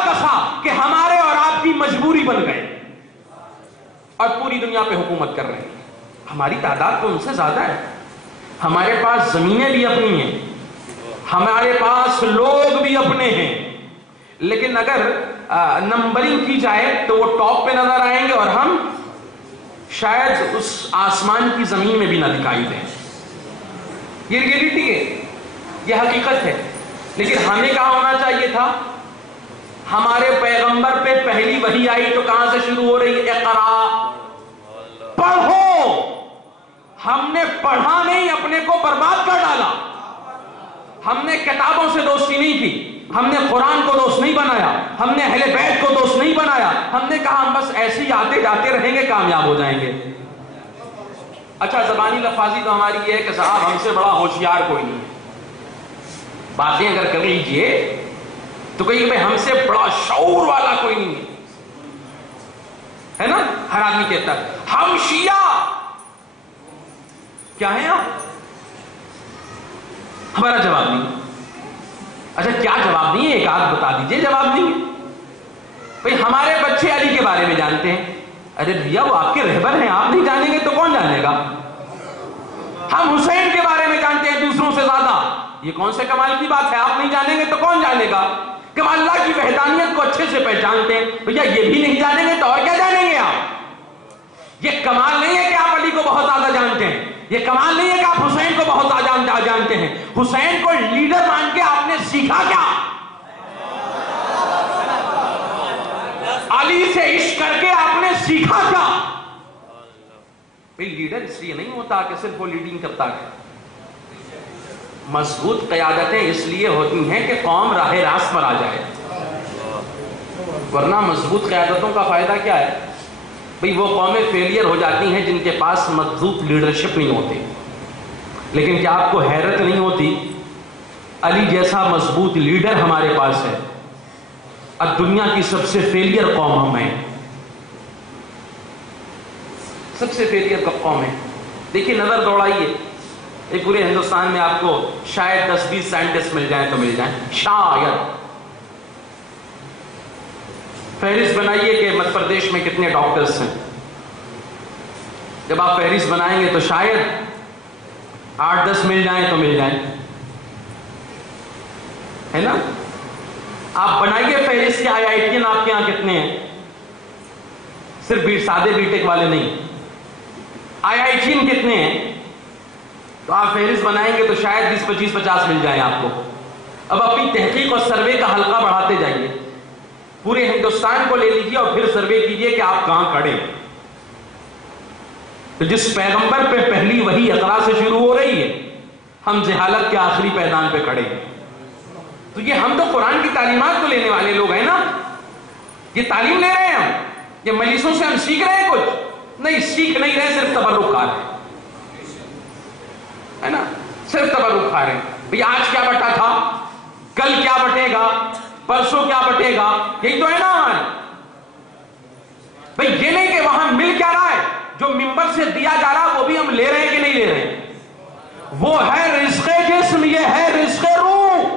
کسا کہ ہمارے اور آپ کی مجبوری بن گئے اور پوری دنیا پہ حکومت کر رہے ہیں۔ ہماری تعداد تو ان سے زیادہ ہے، ہمارے پاس زمینیں بھی اپنی ہیں، ہمارے پاس لوگ بھی اپنے ہیں، لیکن اگر نمبرنگ کی جائے تو وہ ٹاپ پہ نظر آئیں گے اور ہم شاید اس آسمان کی زمین میں بھی نہ دکھائی دیں۔ یہ ریئلٹی ہے، یہ حقیقت ہے۔ لیکن ہمیں کہاں ہونا چاہیے تھا؟ ہمارے پیغمبر پہ پہلی وحی آئی تو کہاں سے شروع ہو رہی ہے؟ اقرا، پڑھو۔ ہم نے پڑھا نہیں، اپنے کو برباد کر ڈالا۔ ہم نے کتابوں سے دوستی نہیں کی، ہم نے قرآن کو دوست نہیں بنایا، ہم نے اہل بیت کو دوست نہیں بنایا، ہم نے کہا ہم بس ایسے ہی آتے جاتے رہیں گے، کامیاب ہو جائیں گے۔ اچھا، زبانی لفاظی تو ہماری یہ ہے کہ صاحب ہم سے بڑا ہوشیار کوئی نہیں ہے۔ باتیں اگر کر لیجئے تو کہیں کہ بھئی ہم سے بڑا شعور والا کوئی نہیں ہے نا؟ ہر آدمی کہتا ہے ہم شیعہ۔ کیا ہیں آپ؟ ہمارا جواب نہیں۔ اچھا کیا جواب نہیں ہے؟ ایک آدھ بتا دیجئے جواب نہیں ہے۔ بھئی ہمارے بچے علی کے بارے میں جانتے ہیں۔ ارے بھیا وہ آپ کے رہبر ہیں، آپ نہیں جانیں گے تو کون جانے گا؟ ہم حسین کے بارے میں جانتے ہیں دوسروں سے زیادہ، یہ کون سے کمال کی بات ہے؟ آپ نہیں جانیں گے تو کون جانے گا؟ کہ ہم اللہ کی وحدانیت کو اچھے سے پہچانتے ہیں، بھیا یہ بھی نہیں جانیں گے تو اور کیا جانیں گے آپ؟ یہ کمال نہیں ہے کہ آپ علی کو بہت زیادہ جانتے ہیں، یہ کمال نہیں ہے کہ آپ حسین کو بہت زیادہ جانتے ہیں۔ حسین کو لیڈر مان کے آپ نے سیکھا کیا؟ علی سے عشق کر کے آپ نے سیکھا کیا؟ بھئی لیڈر اس لیے نہیں ہوتا کہ صرف وہ لیڈنگ کرتا ہے، مضبوط قیادتیں اس لیے ہوتی ہیں کہ قوم راہ راست پر آ جائے، ورنہ مضبوط قیادتوں کا فائدہ کیا ہے؟ بھئی وہ قومیں فیلئر ہو جاتی ہیں جن کے پاس مضبوط لیڈرشپ نہیں ہوتی۔ لیکن کیا آپ کو حیرت نہیں ہوتی؟ علی جیسا مضبوط لیڈر ہمارے پاس ہے اور دنیا کی سب سے فیلئر قوم ہم ہیں، سب سے فیلئر کا قوم ہے۔ دیکھیے نظر دوڑائیے، ایک پورے ہندوستان میں آپ کو شاید 10-20 سائنٹسٹ مل جائیں تو مل جائیں، شاید۔ فہرست بنائیے کہ مدھیہ پردیش میں کتنے ڈاکٹرز ہیں۔ جب آپ فہرست بنائیں گے تو شاید 8-10 مل جائیں تو مل جائیں، ہے نا؟ آپ بنائیے فہرست کے IITian آپ کے یہاں کتنے ہیں، صرف سادے بی ٹیک والے نہیں، IITian کتنے ہیں، تو آپ فہرست بنائیں گے تو شاید 20-25-50 مل جائیں آپ کو۔ اب اپنی تحقیق اور سروے کا حلقہ بڑھاتے جائیے، پورے ہندوستان کو لے لیجیے اور پھر سروے کیجیے کہ آپ کہاں کھڑے ہیں۔ تو جس پیغمبر پہ پہلی وحی اقرا سے شروع ہو رہی ہے، ہم جہالت کے آخری پیدان پہ کھڑے ہیں۔ تو یہ ہم تو قرآن کی تعلیمات کو لینے والے لوگ ہیں نا، یہ تعلیم لے رہے ہیں ہم، یہ مجلسوں سے ہم سیکھ رہے ہیں کچھ نہیں، سیکھ نہیں رہے، صرف تبرک کھا رہے ہیں، ہے نا؟ صرف تبرک کھا رہے ہیں۔ بھئی آج کیا بٹا تھا، کل کیا بٹے گا، پرسوں کیا بٹے گا، یہی تو ہے نا ہمارے۔ بھئی یہ نہیں کہ وہاں مل کیا رہا ہے، جو ممبر سے دیا جا رہا وہ بھی ہم لے رہے ہیں کہ نہیں لے رہے ہیں؟ وہ ہے رزق جسم، یہ ہے رزق روح،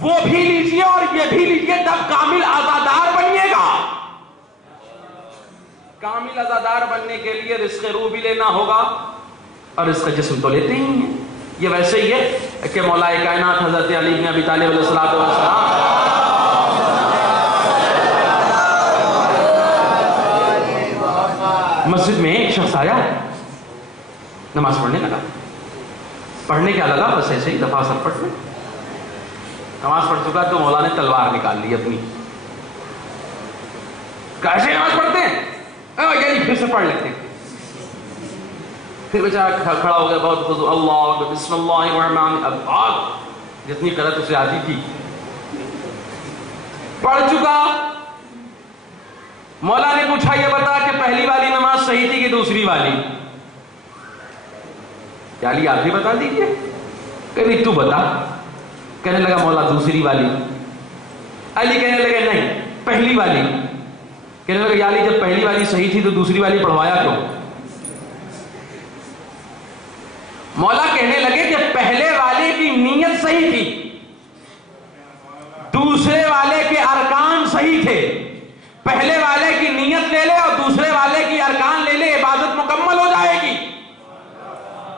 وہ بھی لیجئے اور یہ بھی لیجئے، تب کامل عزادار بنیے گا۔ کامل عزادار بننے کے لیے رزق روح بھی لینا ہوگا اور رزق جسم تو لیتے ہی ہیں۔ یہ ویسے ہی ہے کہ مولا کائنات حضرت علی بن ابی طالب علیہ السلام مسجد میں ایک شخص آیا، نماز پڑھنے لگا، پڑھنے کیا لگا، بس ایسے ہی دفعہ سر پڑھنے، نماز پڑھ چکا تو مولا نے تلوار نکال لی اپنی، کیسے نماز پڑھتے ہیں، یعنی پھر سے پڑھ لیتے ہیں۔ پھر بیچارہ کھڑا ہو گیا بہت خضوع، اللہ بسم اللہ الرحمن، اب بھاگ جتنی قرأت اسے آتی تھی پڑھ چکا۔ مولا نے پوچھا یہ بتا کہ پہلی والی نماز صحیح تھی کہ دوسری والی؟ یا علی آپ بھی بتا دیجئے، کہ نہیں تو بتا۔ کہنے لگا مولا دوسری والی۔ علی کہنے لگے نہیں پہلی والی۔ کہنے لگا یا علی جب پہلی والی صحیح تھی تو دوسری والی پڑھوایا کیوں؟ مولا کہنے لگے کہ پہلے والے کی نیت صحیح تھی، دوسرے والے کے ارکان صحیح تھے۔ پہلے والے کی نیت لے لے اور دوسرے والے کی ارکان لے لے، عبادت مکمل ہو جائے گی۔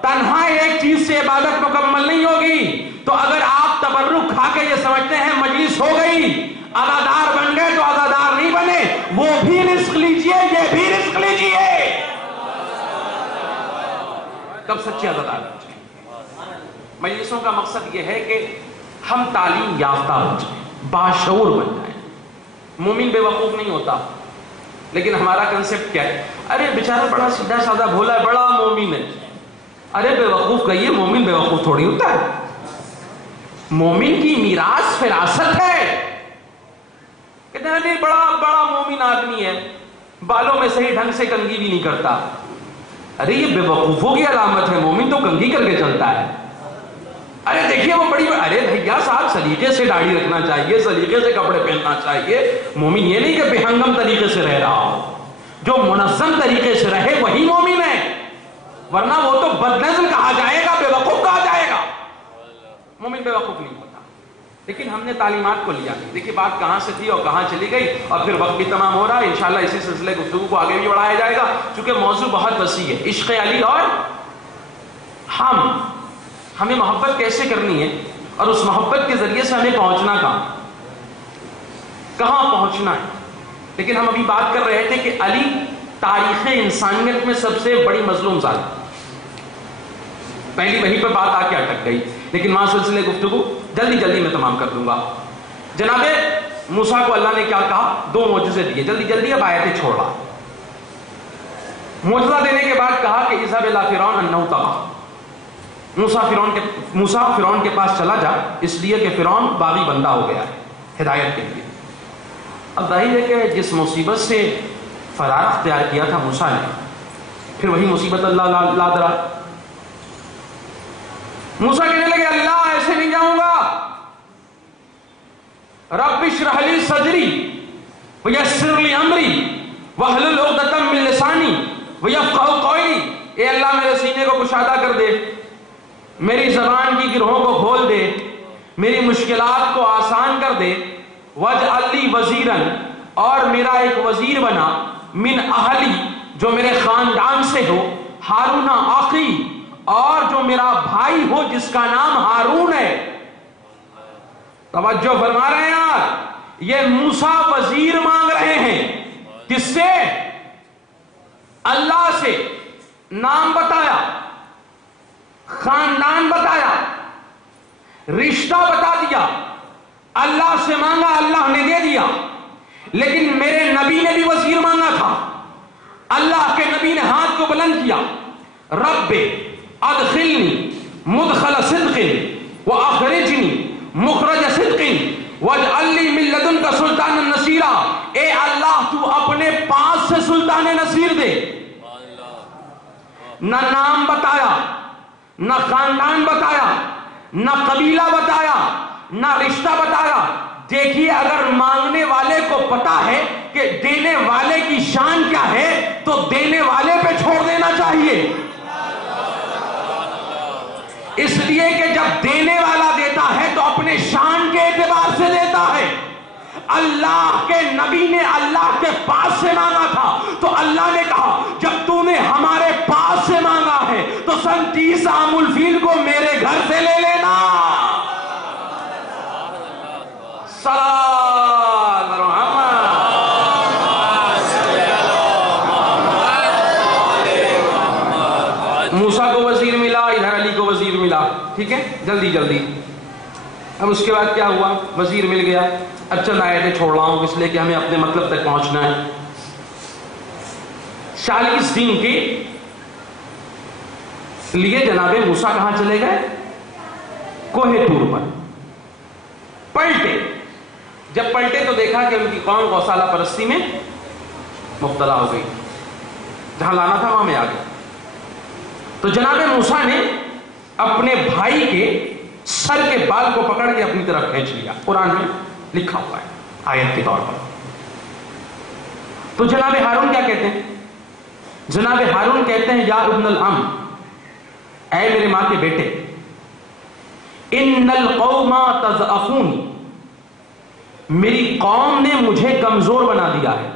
تنہا ایک چیز سے عبادت مکمل نہیں ہوگی۔ تو اگر آپ تبرک کھا کے یہ سمجھتے ہیں مجلس ہو گئی، ادادار بن گئے، تو ادادار نہیں بنے، وہ بھی رزق لیجئے، یہ بھی رزق لیجئے، تب سچے ادادار بن۔ مجلسوں کا مقصد یہ ہے کہ ہم تعلیم یافتہ ہو جائیں، باشعور بن جائیں۔ مومن بے وقوف نہیں ہوتا، لیکن ہمارا کنسپٹ کیا ہے؟ ارے بیچارہ بڑا سیدھا سادہ بھولا ہے، بڑا مومن ہے۔ ارے بے وقوف کہیے، مومن بے وقوف تھوڑی ہوتا ہے۔ مومن کی میراث فراست ہے۔ کہتے ہیں نہیں بڑا مومن آدمی ہے، بالوں میں صحیح ڈھنگ سے کنگھی بھی نہیں کرتا۔ ارے یہ بے وقوفوں کی علامت ہے، مومن تو کنگھی کر کے چلتا ہے۔ ارے دیکھیے وہ بڑی، ارے بھیا صاحب سلیقے سے داڑھی رکھنا چاہیے، سلیقے سے کپڑے پہننا چاہیے۔ مومن یہ نہیں کہ بے ہنگم طریقے سے رہ رہا ہو، جو منظم طریقے سے رہے وہی مومن ہے، ورنہ وہ تو بدنظم کہا جائے گا، بے وقوف کہا جائے گا۔ مومن بے وقوف نہیں ہوتا۔ لیکن ہم نے تعلیمات کو لیا، دیکھیے بات کہاں سے تھی اور کہاں چلی گئی، اور پھر وقت بھی تمام ہو رہا ہے۔ انشاءاللہ اسی سلسلے گفتگو کو آگے بھی بڑھایا جائے گا، چونکہ موضوع بہت وسیع ہے، عشق علی اور ہمیں محبت کیسے کرنی ہے، اور اس محبت کے ذریعے سے ہمیں پہنچنا کہاں پہنچنا ہے۔ لیکن ہم ابھی بات کر رہے تھے کہ علی تاریخ انسانیت میں سب سے بڑی مظلوم ذات، پہلی وہیں پر بات آ کے اٹک گئی، لیکن ماں سلسلے گفتگو جلدی میں تمام کر دوں گا۔ جناب موسیٰ کو اللہ نے کیا کہا؟ 2 معجزے دیے، جلدی اب آیتیں چھوڑ رہا۔ معجزہ دینے کے بعد کہا کہ اذهب الى فرعون انه طغى، موسیٰ فرعون کے پاس چلا جا، اس لیے کہ فرعون باغی بندہ ہو گیا ہے ہدایت کے لیے۔ اب ظاہر ہے کہ جس مصیبت سے فرار اختیار کیا تھا موسیٰ نے، پھر وہی مصیبت اللہ لاد رہا۔ موسیٰ کہنے لگے اللہ ایسے نہیں جاؤں گا، رب اشرح لی صدری ویسر لی امری واحلل عقدۃ من لسانی ویفقہوا قولی، اے اللہ میرے سینے کو کشادہ کر دے، میری زبان کی گرہوں کو کھول دے، میری مشکلات کو آسان کر دے، واجعل لی وزیرا، اور میرا ایک وزیر بنا، من اہلی، جو میرے خاندان سے ہو، ہارون اخی، اور جو میرا بھائی ہو جس کا نام ہارون ہے۔ توجہ فرما رہے ہیں یار، یہ موسیٰ وزیر مانگ رہے ہیں، کس سے؟ اللہ سے۔ نام بتایا، خاندان بتایا، رشتہ بتا دیا، اللہ سے مانگا، اللہ نے دے دیا۔ لیکن میرے نبی نے بھی وزیر مانگا تھا، اللہ کے نبی نے ہاتھ کو بلند کیا، رب ادخلنی مدخل صدق واخرجنی مخرج صدق واجعل لی من لدنک سلطانا نصیرا، اے اللہ تو اپنے پاس سے سلطان نصیر دے۔ نہ نام بتایا، نہ خاندان بتایا، نہ قبیلہ بتایا، نہ رشتہ بتایا۔ دیکھیے اگر مانگنے والے کو پتا ہے کہ دینے والے کی شان کیا ہے تو دینے والے پہ چھوڑ دینا چاہیے، اس لیے کہ جب دینے والا دیتا ہے تو اپنے شان کے اعتبار سے دیتا ہے۔ اللہ کے نبی نے اللہ کے پاس سے مانگا تھا تو اللہ نے کہا جب تو نے ہمارے پاس سے مانگا ہے تو 29 عام الفیل کو میرے گھر سے لے لینا۔ موسیٰ کو وزیر ملا، ادھر علی کو وزیر ملا، ٹھیک ہے، جلدی۔ اب اس کے بعد کیا ہوا؟ وزیر مل گیا۔ اب چند آیتیں چھوڑ رہا ہوں اس لیے کہ ہمیں اپنے مطلب تک پہنچنا ہے۔ 40 دن کی لیے جناب موسیٰ کہاں چلے گئے؟ کوہ طور پر پلٹے. جب پلٹے تو دیکھا کہ ان کی قوم گوسالہ پرستی میں مبتلا ہو گئی، جہاں لانا تھا وہاں میں آ گئی. تو جناب موسیٰ نے اپنے بھائی کے سر کے بال کو پکڑ کے اپنی طرف کھینچ لیا. قرآن میں لکھا ہوا ہے آیت کے طور پر. تو جناب ہارون کیا کہتے ہیں؟ جناب ہارون کہتے ہیں یا ابن العم، اے میرے ماں کے بیٹے، ان القوم تضعفونی، میری قوم نے مجھے کمزور بنا دیا ہے،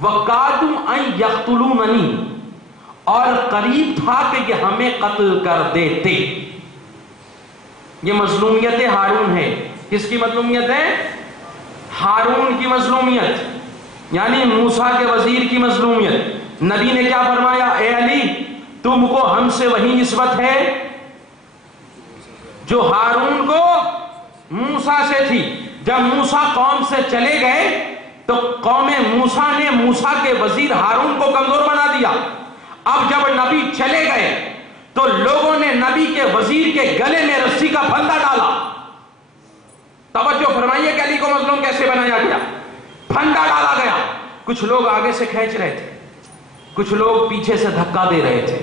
وَقَادُوا أَن يَقْتُلُونَنِي، اور قریب تھا کہ یہ ہمیں قتل کر دیتے. یہ مظلومیت ہارون ہے. کس کی مظلومیت ہے؟ ہارون کی مظلومیت، یعنی موسیٰ کے وزیر کی مظلومیت. نبی نے کیا فرمایا؟ اے علی، تم کو ہم سے وہی نسبت ہے جو ہارون کو موسیٰ سے تھی. جب موسیٰ قوم سے چلے گئے تو قوم موسیٰ نے موسیٰ کے وزیر ہارون کو کمزور بنا دیا. اب جب نبی چلے گئے تو لوگوں نے نبی کے وزیر کے گلے میں رسی کا پھندا ڈالا. توجہ فرمائیے کہ علی کو مظلوم کیسے بنایا گیا. پھندا ڈالا گیا. کچھ لوگ آگے سے کھینچ رہے تھے، کچھ لوگ پیچھے سے دھکا دے رہے تھے.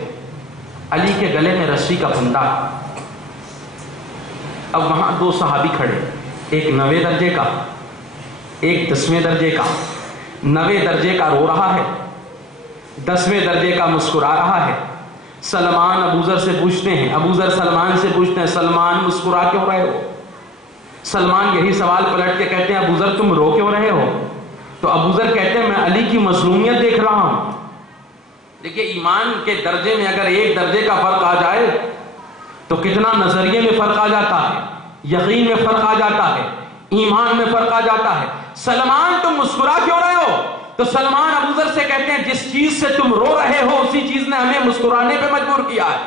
علی کے گلے میں رسی کا پھندا. اب وہاں دو صحابی کھڑے، ایک 90 درجے کا، ایک 10ویں درجے کا. 90 درجے کا رو رہا ہے، 10ویں درجے کا مسکرا رہا ہے. سلمان ابوذر سے پوچھتے ہیں، ابوذر سلمان سے پوچھتے ہیں، سلمان مسکرا کیوں رہے ہو؟ سلمان یہی سوال پلٹ کے کہتے ہیں، ابوذر تم رو کیوں رہے ہو؟ تو ابوذر کہتے ہیں، میں علی کی مظلومیت دیکھ رہا ہوں. دیکھیے ایمان کے درجے میں اگر 1 درجے کا فرق آ جائے تو کتنا نظریے میں فرق آ جاتا ہے، یقین میں فرق آ جاتا ہے، ایمان میں فرق آ جاتا ہے. سلمان تم مسکرا کیوں رہے ہو؟ تو سلمان ابوذر سے کہتے ہیں، جس چیز سے تم رو رہے ہو اسی چیز نے ہمیں مسکرانے پہ مجبور کیا ہے.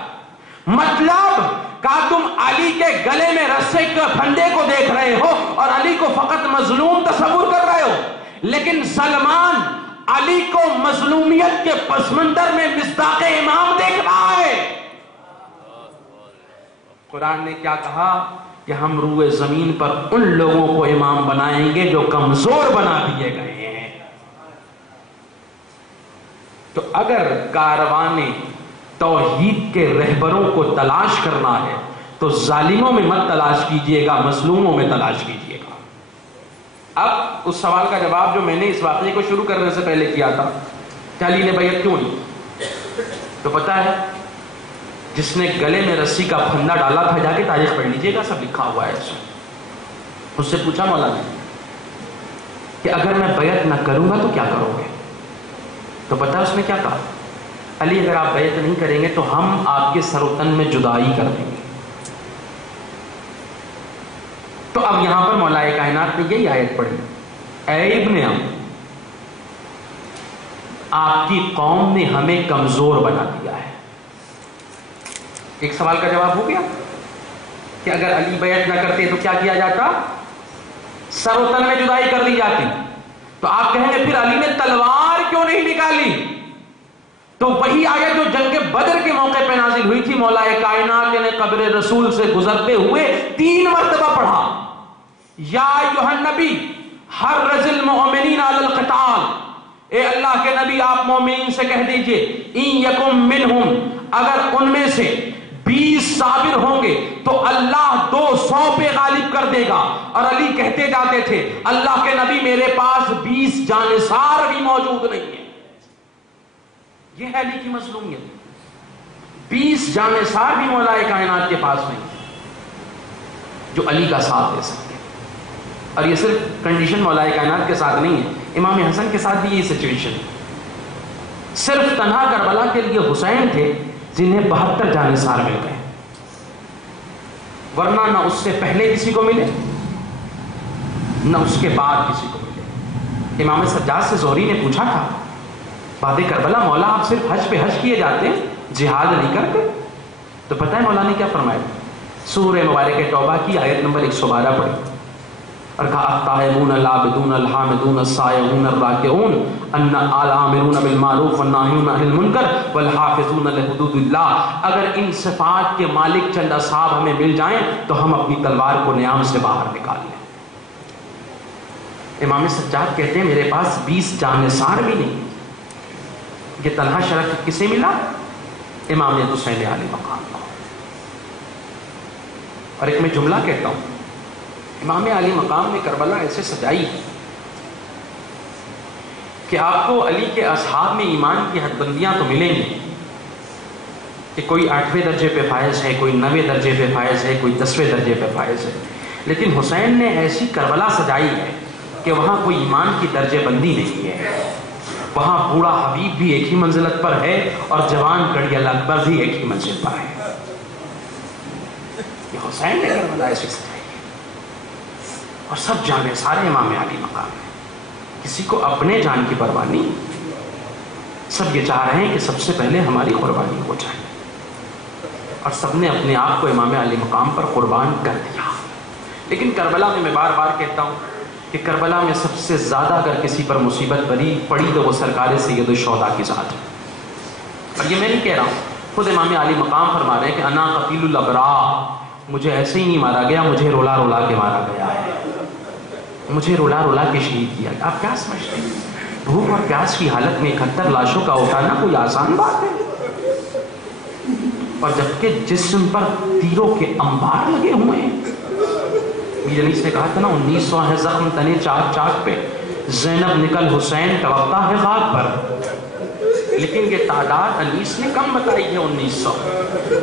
مطلب کہ تم علی کے گلے میں رسے کے پھندے کو دیکھ رہے ہو اور علی کو فقط مظلوم تصور کر رہے ہو، لیکن سلمان علی کو مظلومیت کے پس منظر میں مصداق امام دیکھ رہا ہے. قرآن نے کیا کہا کہ ہم روئے زمین پر ان لوگوں کو امام بنائیں گے جو کمزور بنا دیے گئے ہیں. تو اگر کاروان توحید کے رہبروں کو تلاش کرنا ہے تو ظالموں میں مت تلاش کیجئے گا، مظلوموں میں تلاش کیجئے گا. اب اس سوال کا جواب جو میں نے اس واقعے کو شروع کرنے سے پہلے کیا تھا کہ علی نے بیعت کیوں لی، تو پتہ ہے جس نے گلے میں رسی کا پھندا ڈالا تھا، جا کے تاریخ پڑھ لیجئے گا، سب لکھا ہوا ہے اس میں. اس سے پوچھا مولا نے کہ اگر میں بیعت نہ کروں گا تو کیا کرو گے؟ تو پتہ اس نے کیا کہا؟ علی اگر آپ بیعت نہیں کریں گے تو ہم آپ کے سر و تن میں جدائی کر دیں گے. تو اب یہاں پر مولا کائنات نے یہی آیت پڑھی، اے ابن عم، آپ کی قوم نے ہمیں کمزور بنا دیا ہے. ایک سوال کا جواب ہو گیا کہ اگر علی بیعت نہ کرتے تو کیا کیا جاتا؟ سر و تن میں جدائی کر دی جاتی. تو آپ کہیں گے پھر علی نے تلوار کیوں نہیں نکالی؟ تو وہی آیت جو جنگ بدر کے موقع پہ نازل ہوئی تھی، مولا کائنات نے قبر رسول سے گزرتے ہوئے 3 مرتبہ پڑھا، یا ایھا النبی حرض المؤمنین علی القتال. اے اللہ کے نبی آپ مومنین سے کہہ دیجئے، ان یکم منہم، اگر ان میں سے 20 صابر ہوں گے تو اللہ 200 پہ غالب کر دے گا. اور علی کہتے جاتے تھے، اللہ کے نبی میرے پاس 20 جانثار بھی موجود نہیں ہیں. یہ ہے علی کی مظلومیت. 20 جانثار بھی مولا کائنات کے پاس نہیں جو علی کا ساتھ دے سکتے. اور یہ صرف کنڈیشن مولا کائنات کے ساتھ نہیں ہے، امام حسن کے ساتھ بھی یہ سچویشن ہے. صرف تنہا کربلا کے لیے حسین تھے جنہیں 72 جانثار مل گئے، ورنہ نہ اس سے پہلے کسی کو ملے نہ اس کے بعد کسی کو ملے. امام سجاد سے زہری نے پوچھا تھا بعد کربلا، مولا آپ صرف حج پہ حج کیے جاتے ہیں، جہاد نہیں کرتے؟ تو پتہ ہے مولا نے کیا فرمایا؟ سورہ مبارک توبہ کی آیت نمبر 112 پڑھی، اور کہا التائبون العابدون الحامدون السائحون الراکعون الآمرون بالمعروف والناہون عن المنکر والحافظون لحدود اللہ. اگر ان صفات کے مالک چند اصحاب ہمیں مل جائیں تو ہم اپنی تلوار کو نیام سے باہر نکال لیں. امام سجاد کہتے ہیں میرے پاس 20 جانثار بھی نہیں. یہ طلحہ شرف کسے ملا؟ امام حسین علی مقام کو. اور ایک میں جملہ کہتا ہوں، امام علی مقام نے کربلا ایسے سجائی کہ آپ کو علی کے اصحاب میں ایمان کی حد بندیاں تو ملیں گی کہ کوئی 8ویں درجے پہ فائز ہے، کوئی 9ویں درجے پہ فائز ہے، کوئی 10ویں درجے پہ فائز ہے. لیکن حسین نے ایسی کربلا سجائی ہے کہ وہاں کوئی ایمان کی درجے بندی نہیں ہے. وہاں بوڑھا حبیب بھی ایک ہی منزلت پر ہے اور جوان گڑیل اکبر بھی ایک ہی منزل پر ہے. یہ حسین نے کربلا ایسی سجائی اور سب جانے سارے امام علی مقام ہیں. کسی کو اپنے جان کی پرواہ نہیں. سب یہ چاہ رہے ہیں کہ سب سے پہلے ہماری قربانی ہو جائے اور سب نے اپنے آپ کو امام علی مقام پر قربان کر دیا. لیکن کربلا میں بار بار کہتا ہوں کہ کربلا میں سب سے زیادہ اگر کسی پر مصیبت پڑی تو وہ سرکار سید الشہداء کی ذات ہے. اور یہ میں نہیں کہہ رہا ہوں، خود امام علی مقام فرما رہے ہیں کہ انا قتیل الابرار، مجھے ایسے ہی نہیں مارا گیا، مجھے رولا رولا کے مارا گیا ہے، مجھے رولا رولا کے شہید کیا. آپ کیا سمجھتے ہیں بھوک اور پیاس کی حالت میں 71 لاشوں کا اٹھانا کوئی آسان بات ہے؟ اور جبکہ جسم پر تیروں کے انبار لگے ہوئے ہیں. میر انیس نے کہا تھا نا 1900 ہے زخم تنے چاک چاک پہ، زینب نکل حسین توقع ہے خاک پر. لیکن یہ تعداد انیس نے کم بتائی ہے 1900.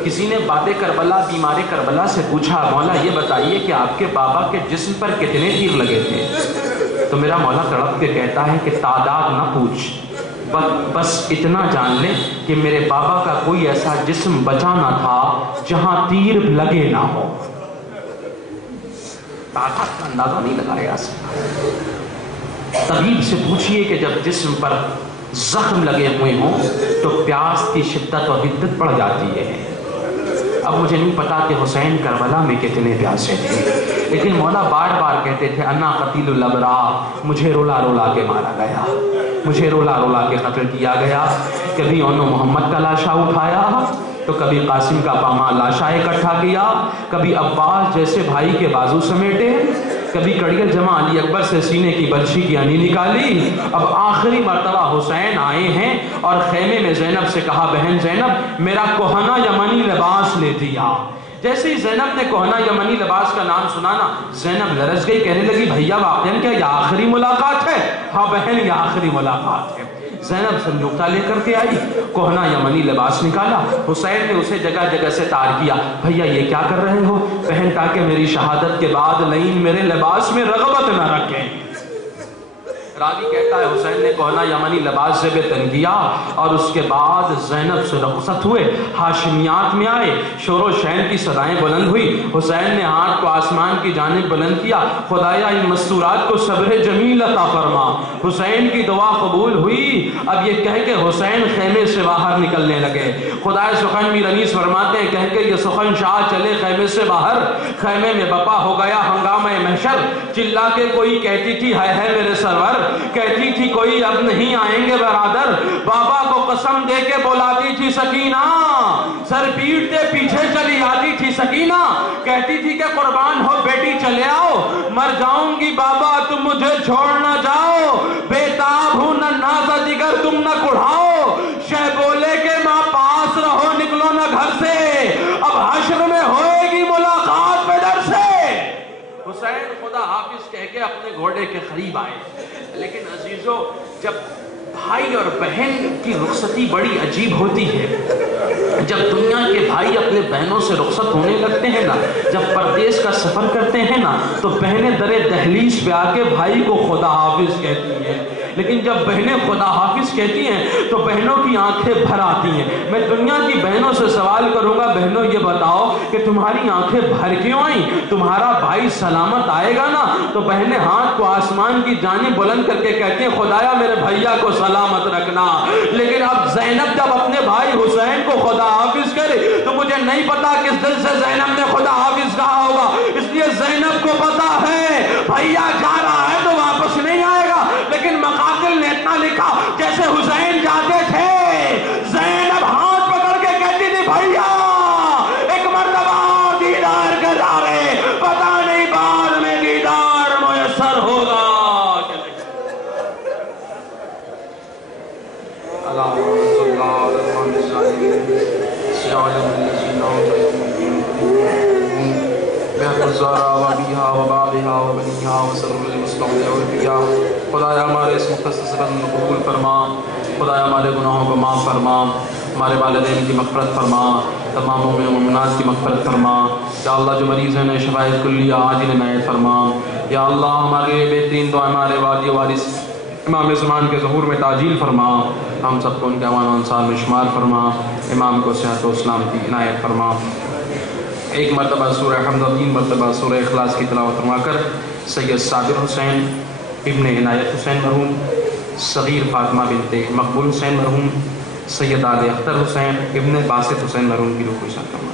کسی نے باد کربلا بیمار کربلا سے پوچھا مولا یہ بتائیے کہ آپ کے بابا کے جسم پر کتنے تیر لگے تھے؟ تو میرا مولا تڑپ کے کہتا ہے کہ تعداد نہ پوچھ، بس اتنا جان لے کہ میرے بابا کا کوئی ایسا جسم بچا نہ تھا جہاں تیر لگے نہ ہو. تعداد کا اندازہ نہیں لگایا سکتا. طبیب سے پوچھئے کہ جب جسم پر زخم لگے ہوئے ہوں تو پیاس کی شدت و حدت بڑھ جاتی ہے. اب مجھے نہیں پتا کہ حسین کربلا میں کتنے پیاسے تھے، لیکن مولا بار بار کہتے تھے انا قتیل الابرار، مجھے رولا رولا کے مارا گیا، مجھے رولا رولا کے قتل کیا گیا. کبھی انہوں محمد کا لاشا اٹھایا تو کبھی قاسم کا پامال لاشا اکٹھا کیا، کبھی عباس جیسے بھائی کے بازو سمیٹے، کبھی کڑیل جمع علی اکبر سے سینے کی برچھی کی انی نکالی. اب آخری مرتبہ حسین آئے ہیں اور خیمے میں زینب سے کہا بہن زینب میرا کوہنا یمنی لباس لے دیا. جیسے ہی زینب نے کوہنا یمنی لباس کا نام سنا نا، زینب لرز گئی، کہنے لگی بھیا واقعاً کیا یہ آخری ملاقات ہے؟ ہاں بہن یہ آخری ملاقات ہے. زینب سنجوکتا لے کر کے آئی، کوہنا یمنی لباس نکالا. حسین نے اسے جگہ جگہ سے تار کیا، بھیا یہ کیا کر رہے ہو؟ بہن تاکہ میری شہادت کے بعد لعین میرے لباس میں رغبت نہ رکھیں. راوی کہتا ہے حسین نے کوہنا یمنی لباس سے بے تن کیا اور اس کے بعد زینب سے رخصت ہوئے، ہاشمیات میں آئے، شور و شین کی صدائیں بلند ہوئی. حسین نے ہاتھ کو آسمان کی جانب بلند کیا، خدایا ان مستورات کو صبر جمیل عطا فرما. حسین کی دعا قبول ہوئی. اب یہ کہہ کے حسین خیمے سے باہر نکلنے لگے. خدائے سخن میر انیس فرماتے ہیں کہہ کے یہ سخن شاہ چلے خیمے سے باہر، خیمے میں بپا ہو گیا ہنگامہ محشر. چلا کے کوئی کہتی تھی ہے میرے سرور، کہتی تھی کوئی اب نہیں آئیں گے برادر. بابا کو قسم دے کے بلاتی تھی سکینہ، سر پیٹتے پیچھے چلی آتی تھی سکینہ. کہتی تھی کہ قربان ہو بیٹی چلے آؤ، مر جاؤں گی بابا تم مجھے چھوڑ نہ جاؤ. بےتاب ہوں نہ ناز جگر تم نہ کڑھاؤ. شہ بولے کہ ماں پاس رہو نکلو نہ گھر سے، اب حشر میں ہوئے گی ملاقات پہ در سے. حسین خدا حافظ کہہ کے اپنے گھوڑے کے قریب آئے. لیکن عزیزو جب بھائی اور بہن کی رخصتی بڑی عجیب ہوتی ہے. جب دنیا کے بھائی اپنے بہنوں سے رخصت ہونے لگتے ہیں نا، جب پردیس کا سفر کرتے ہیں نا، تو بہنیں در دہلیز پہ آ کے بھائی کو خدا حافظ کہتی ہیں. لیکن جب بہنیں خدا حافظ کہتی ہیں تو بہنوں کی آنکھیں بھر آتی ہیں. میں دنیا کی بہنوں سے سوال کروں گا بہنوں یہ بتاؤ کہ تمہاری آنکھیں بھر کیوں آئیں؟ تمہارا بھائی سلامت آئے گا نا؟ تو بہنیں ہاتھ کو آسمان کی جانب بلند کر کے کہتی ہیں خدایا میرے بھیا کو سلامت رکھنا. لیکن اب زینب جب اپنے بھائی حسین کو خدا حافظ کرے تو مجھے نہیں پتا کس دل سے زینب نے خدا حافظ کہا ہوگا. اس لیے زینب کو پتا ہے بھائی بھیا جا رہا ہے تو واپس نہیں آئے گا، لیکن مقاتل نے اتنا لکھا جیسے حسین جاتے تھے زینب ہاتھ پکڑ کے کہتی تھی بھیا ایک مرتبہ دیدار کرا رہے، پتہ نہیں بعد میں دیدار میسر ہوگا۔ خدایا ہمارے اس مختصر رسم کو قبول فرما، خدایا ہمارے گناہوں کو معاف فرما، ہمارے والدین کی مغفرت فرما، تمام مومن و مومنات کی مغفرت فرما۔ یا اللہ جو مریض ہیں شفائے کلیہ عاجل عنایت فرما۔ یا اللہ ہمارے لیے بہترین دعا ہمارے والد وارث امام زمان کے ظہور میں تعجیل فرما، ہم سب کو ان کے اعوان و انصار میں شمار فرما، امام کو صحت و سلامتی عنایت فرما۔ ایک مرتبہ سورہ حمد و 3 مرتبہ سورہ اخلاص کی تلاوت فرما کر سید صابر حسین ابن عنایت حسین مرحوم، صغیر فاطمہ بنت مقبول حسین مرحوم، سید علی اختر حسین ابن باسط حسین مرحوم کی روح کو شاد فرما۔